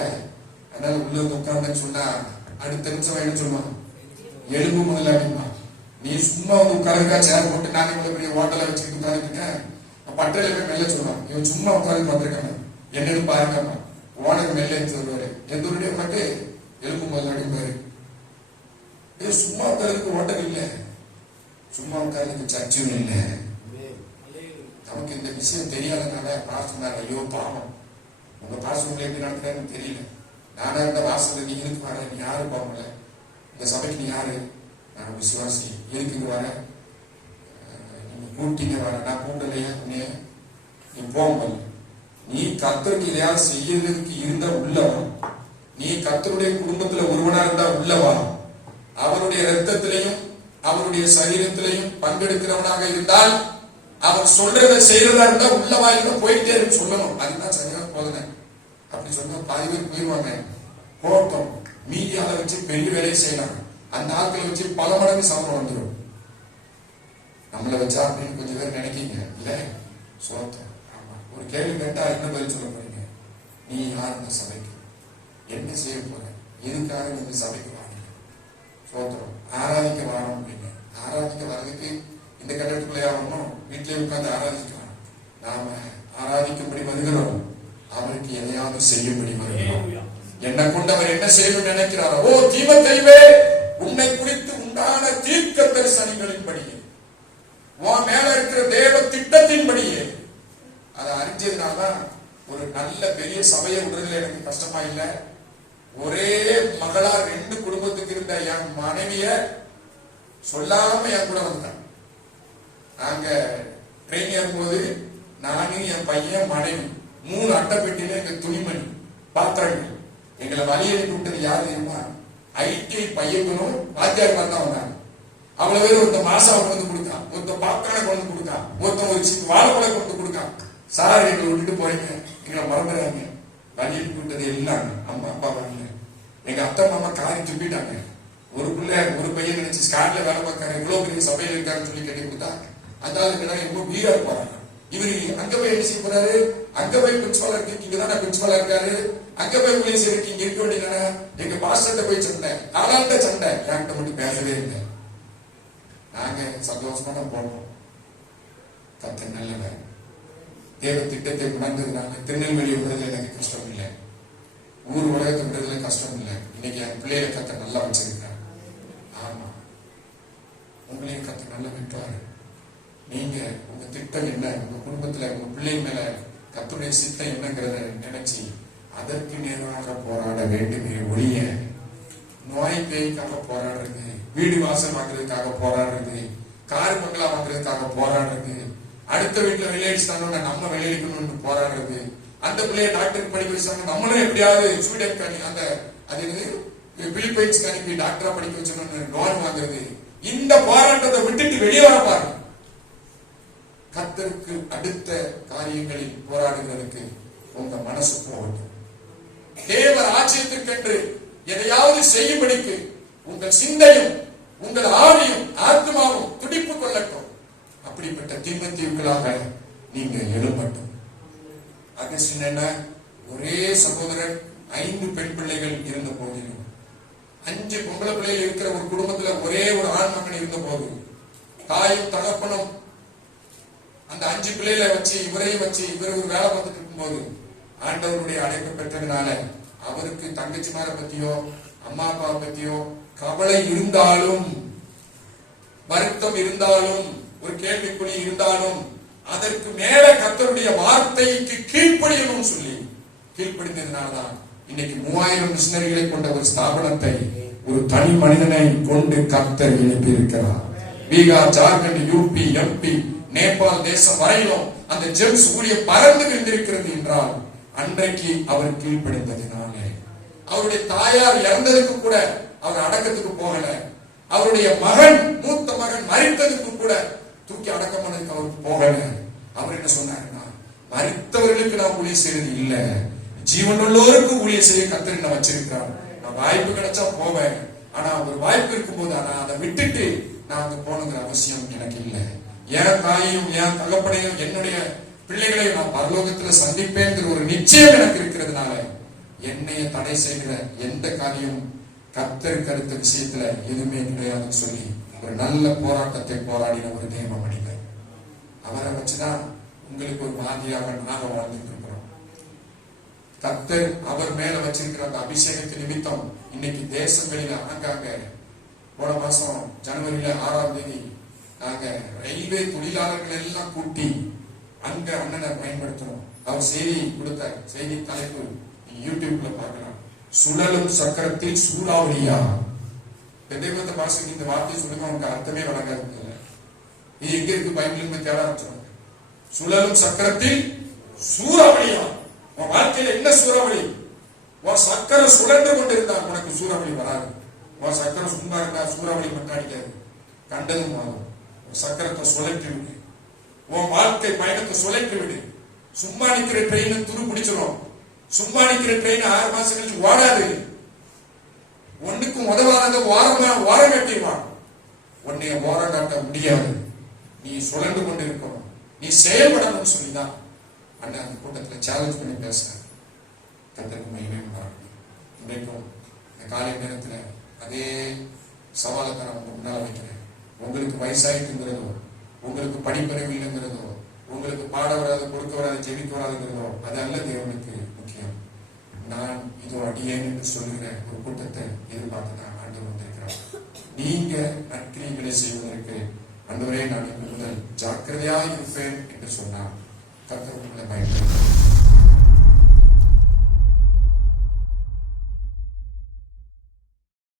அதனால உள்ள வந்து உட்கார்ந்தேன்னு சொன்னா அடுத்த நிமிஷம் என்ன சொல்லுவான்? எலும்பு முதல்ல அடிமா. நீ சும்மா வந்து உட்காருக்கா சேர் போட்டு நானே இவ்வளவு பெரிய ஹோட்டலை வச்சுக்கிட்டு உட்காந்துருக்கேன். பட்டையில போய் மெல்ல சொல்லுவான், இவன் சும்மா உட்காந்து பார்த்துருக்காங்க என்னன்னு பாருங்கம்மா. ஓனருக்கு மெல்ல எடுத்து வருவாரு, எந்த ஊருடைய உட்காந்து எலும்பு முதல்ல அடிப்பாரு. இது சும்மா உட்காருக்கு ஹோட்டல் இல்லை, சும்மா உட்காருக்கு சர்ச்சும் இல்லை. நமக்கு இந்த விஷயம் தெரியாதனால பாசனால ஐயோ பாவம், உங்க பாசம் உங்களை எப்படி நடத்துறாருன்னு தெரியல. நானா இருந்த வாசல்ல நீ இருக்கு வர, நீ யாரு பாவங்கள? இந்த சபைக்கு நீ யாரு? நான் விசுவாசி. எதுக்கு இங்க வர? நீங்க கூட்டிங்க வர, நான் கூட்டலையா? நீ போகும்போது நீ கர்த்தருக்கு எதையாவது செய்யறதுக்கு இருந்தா உள்ளவா? நீ கர்த்தருடைய குடும்பத்துல ஒருவனா இருந்தா உள்ளவா? அவருடைய ரத்தத்திலையும் அவருடைய சரீரத்திலையும் பங்கெடுக்கிறவனாக இருந்தால் அவர் சொல்றதை செய்யறதா இருந்தா உள்ளவா இருந்தா போயிட்டே இருக்கு சொல்லணும். அதுதான் சரியான போதனை. அப்படி சொன்னா பாதி பேர் போயிடுவாங்க. போட்டோம், மீதியால வச்சு பெரிய வேலையை செய்யலாம். அந்த ஆட்களை வச்சு பல மடங்கு சம்பளம் வந்துடும். நம்மளை வச்சா அப்படின்னு கொஞ்சம் பேர் நினைக்கீங்க இல்ல? சோத்தம். ஆமா, ஒரு கேள்வி கேட்டா என்ன பதில் சொல்ல போறீங்க? நீ யார் இந்த சபைக்கு? என்ன செய்ய போற? எதுக்காக இந்த சபைக்கு வாங்க? சோத்திரம். ஆராதிக்க வரணும் அப்படின்னு. ஆராதிக்க வர்றதுக்கு இந்த கட்டத்துக்குள்ளே வரணும், வீட்டிலே உட்கார்ந்து ஆராதிக்கலாம். நாம ஆராதிக்கும்படி வருகிறோம், அவருக்கு எதையாவது செய்யும்படி வருகிறோம். என்னை கொண்டு அவர் என்ன செய்யணும்னு நினைக்கிறாரோ, ஓ தீமோத்தேயுவே, உன்னை குறித்து உண்டான தீர்க்க தரிசனங்களின்படியே, உன் மேல இருக்கிற தேவ திட்டத்தின்படியே அதை அறிஞ்சதுனால்தான் ஒரு நல்ல பெரிய சபையை விடுறதுல எனக்கு கஷ்டமா இல்லை. ஒரே மகளா 2 குடும்பத்துக்கு இருந்த என் மனைவிய சொல்லாம என் கூட வந்தான். நாங்க ட்ரெயின் ஏறும்போது நானும் என் பையன் மனைவி 3 அட்டை பெட்டியில எங்க துணிமணி பாத்திரங்கள் எங்களை வழி அனுப்பி விட்டது யாரு தெரியுமா? ஐடி பையனும் வாத்தியார் மாதிரி தான் வந்தாங்க. அவ்வளவு பேர் ஒருத்த மாசம் கொண்டு வந்து கொடுக்கான், ஒருத்த பாப்கார்னை கொண்டு வந்து கொடுக்கான், ஒருத்தன் ஒரு வாழைப்பழம் கொண்டு கொடுக்கான். சார் எங்களை விட்டுட்டு போறீங்க, எங்களை மறந்துடுறாங்க, வழி அனுப்பி விட்டது எல்லாம் அம்மா அப்பா வரல. எங்க அத்தை மாமா காரி துப்பிட்டாங்க. ஒரு பிள்ளை ஒரு பையன் நினைச்சு ஸ்காட்ல வேலை பார்க்காரு, இவ்வளவு பெரிய சபையில இருக்காருன்னு சொல்லி கட்டி கொடுத்தாங்க. அதனால ரொம்ப வீரா போறாங்க. இவரு அங்க போய் என்ன செய்ய போறாரு? அங்க போய் பிரின்சிபாலா இருக்கு, இங்க தானே பிரின்சிபாலா இருக்காரு, அங்க போய் ஊழியர் செய்யறதுக்கு இங்க இருக்க வேண்டியதானே. எங்க பாஸ்டர்ட்ட போய் சண்டை, ஆளாள்கிட்ட சண்டை, என்கிட்ட மட்டும் பேசவே இல்லை. நாங்க சந்தோஷமா தான் போனோம். கத்த நல்லவன். தேவ திட்டத்தை உணர்ந்ததுனால திருநெல்வேலி விடுறதுல எனக்கு கஷ்டம் இல்லை, ஊர் உலகத்தை விடுறதுல கஷ்டம் இல்லை. இன்னைக்கு என் பிள்ளைகளை கத்த நல்லா வச்சிருக்கிறேன். ஆமா, உங்களையும் கத்த நல்லா விட்டுவாரு. நீங்க உங்க திட்டம் என்ன, உங்க குடும்பத்துல உங்க பிள்ளை மேல கத்துடைய சித்தம் என்னங்கிறத நினைச்சு அதற்கு நேராக போராட வேண்டுமே ஒழிய நோய் பேய்க்காக போராடுறது, வீடு வாசல் வாங்குறதுக்காக போராடுறது, கார் பங்களா வாங்குறதுக்காக போராடுறது, அடுத்த வீட்டுல வெளியடிச்சாங்க நம்ம வெளியடிக்கணும்னு போராடுறது, அந்த பிள்ளைய டாக்டருக்கு படிக்க வச்சாங்க நம்மளும் எப்படியாவது ஸ்வீடன் அந்த அது பிலிப்பைன்ஸ் அனுப்பி டாக்டரா படிக்க வச்சோம்னு லோன் வாங்குறது. இந்த போராட்டத்தை விட்டுட்டு வெளியே வர பாருங்க. கர்த்தருக்கு அடுத்த காரியங்களில் போராடுகிறதுக்கு உங்க மனசு போகட்டும். தேவ ராஜ்யத்திற்கென்று எதையாவது செய்யும்படிக்கு உங்கள் சிந்தையும் உங்கள் ஆவியும் ஆத்மாவும் துடிப்பு கொள்ளட்டும். அப்படிப்பட்ட தீமத்தீவுகளாக நீங்க எழும்பட்டும். அகஸ்டின் என்ன, ஒரே சகோதரன் 5 பெண் பிள்ளைகள் இருந்த போதிலும் 5 பொம்பளை பிள்ளைகள் இருக்கிற ஒரு குடும்பத்துல ஒரே ஒரு ஆண் மகன் இருந்த போது தாயும் தகப்பனும் அந்த 5 பிள்ளைகளை வச்சு இவரையும் வச்சு இவர் ஒரு வேலை பார்த்துட்டு இருக்கும்போது ஆண்டவருடைய அழைப்பு பெற்றதுனால அவருக்கு தங்கச்சிமாரை பத்தியோ அம்மா அப்பா பத்தியோ கவலை இருந்தாலும், வருத்தம் இருந்தாலும், ஒரு கேள்விக்குறி இருந்தாலும் அதற்கு மேல கர்த்தருடைய வார்த்தைக்கு கீழ்ப்படியணும்னு சொல்லி கீழ்ப்படிந்ததுனாலதான் இன்னைக்கு 3000 மிஷனரிகளை கொண்ட ஒரு ஸ்தாபனத்தை ஒரு தனி மனிதனை கொண்டு கர்த்தர் எழுப்பி இருக்கிறார். பீகார், ஜார்க்கண்ட், யூபி, எம்பி, நேபாள் தேசம் வரையிலும் அந்த ஜெம்ஸ் ஊழியம் பறந்து விழுந்திருக்கிறது என்றால் அன்றைக்கு அவர் கீழ்ப்படிந்ததினாலே. அவருடைய தாயார் இறந்ததுக்கு கூட அவர் அடக்கத்துக்கு போகல. அவருடைய மகன், மூத்த மகன் மரித்ததுக்கு கூட தூக்கி அடக்கம் பண்ணதுக்கு அவருக்கு போகல. அவர் என்ன சொன்னாருன்னா, மரித்தவர்களுக்கு நான் ஊழியம் செய்யறது இல்ல, ஜீவனுள்ளோருக்கு ஊழியம் செய்ய கர்த்தர் என்ன வச்சிருக்கிறார். நான் வாய்ப்பு கிடைச்சா போவேன், ஆனா ஒரு வாய்ப்பு இருக்கும்போது ஆனா அதை விட்டுட்டு நான் அங்க போனதுங்கிற அவசியம் எனக்கு இல்லை. என் தாயையும் என் தகப்பனையும் என்னுடைய பிள்ளைகளையும் நான் பரலோகத்துல சந்திப்பேன் ஒரு நிச்சயம் எனக்கு இருக்கிறதுனால என்னைய தடை செய்கிற எந்த காரியம் கர்த்தருக்கு அடுத்த விஷயத்துல எதுவுமே கிடையாதுன்னு சொல்லி ஒரு நல்ல போராட்டத்தை போராடின ஒரு தேவ மனிதர். அவரை வச்சுதான் உங்களுக்கு ஒரு மாதிரியாக நாங்க வாழ்ந்துட்டு இருக்கிறோம். கர்த்தர் அவர் மேல வச்சிருக்கிற அந்த அபிஷேகத்தின் நிமித்தம் இன்னைக்கு தேசங்களில ஆங்காங்க போன மாசம் ஜனவரியில 6ஆம் தேதி நாங்க ரயில்வே தொழிலாளர்கள் எல்லாம் கூட்டி அங்க அண்ணனை பயன்படுத்தணும். அவர் செய்தி கொடுத்தார். செய்தி தலைப்பு யூடியூப்ல பார்க்கலாம். சுழலும் சக்கரத்தில் சூறாவளியா. தெய்வத்தை பாஷைக்கு இந்த வார்த்தை சொல்லுங்க, உனக்கு அர்த்தமே வழங்காது. இது எங்க இருக்கு பைபிள் தேட ஆரம்பிச்சிடும். சுழலும் சக்கரத்தில் சூறாவளியா. உன் வாழ்க்கையில என்ன சூறாவளி? உன் சக்கரம் சுழன்று கொண்டிருந்தா உனக்கு சூறாவளி வராது. உன் சக்கரம் சும்மா இருந்தா சூறாவளி மட்டும் அடிக்காது, கண்டதும் மாறும். சக்கரத்தை சுழற்றி விடு, உன் வாழ்க்கை பயணத்தை சுழற்றி விடு. சும்மா நிக்கிற ட்ரெயின் துரு பிடிச்சிடும். சும்மா நிக்கிற ட்ரெயின் 6 மாசம் கழிச்சு ஓடாது. ஒண்ணுக்கும் உதவாத ஓரம் கட்டிடுவான். உன்னைய ஓரம் காட்ட முடியாது. நீ சுழன்று கொண்டு இருக்கணும், நீ செயல்படணும்னு சொல்லிதான் அண்ணா அந்த கூட்டத்துல சேலஞ்ச் பண்ணி பேசுறேன். கர்த்தருக்கு மகிமை உண்டாகட்டும். இன்றைக்கும் இந்த காலை நேரத்துல அதே சவாலத்தை நான் முன்னால வைக்கிறேன். உங்களுக்கு வயசாயிட்டுங்கிறதோ, உங்களுக்கு படிப்பறிவு இல்லைங்கிறதோ, உங்களுக்கு பாட வராது, கொடுக்க வராது, ஜெபிக்க வராதுங்கிறதோ அது அல்ல தேவனுக்கு முக்கியம். நான் இதோ அடியேன் என்று சொல்லுகிற ஒரு கூட்டத்தை எதிர்பார்த்து நான் ஆண்டு வந்திருக்கிறேன். நீங்க நற்கிரிகளை செய்வதற்கு ஆண்டவரே நான் இன்று முதல் ஜாக்கிரதையாக இருப்பேன் என்று சொன்னார். கர்த்தர் உங்களை பயன்படுத்த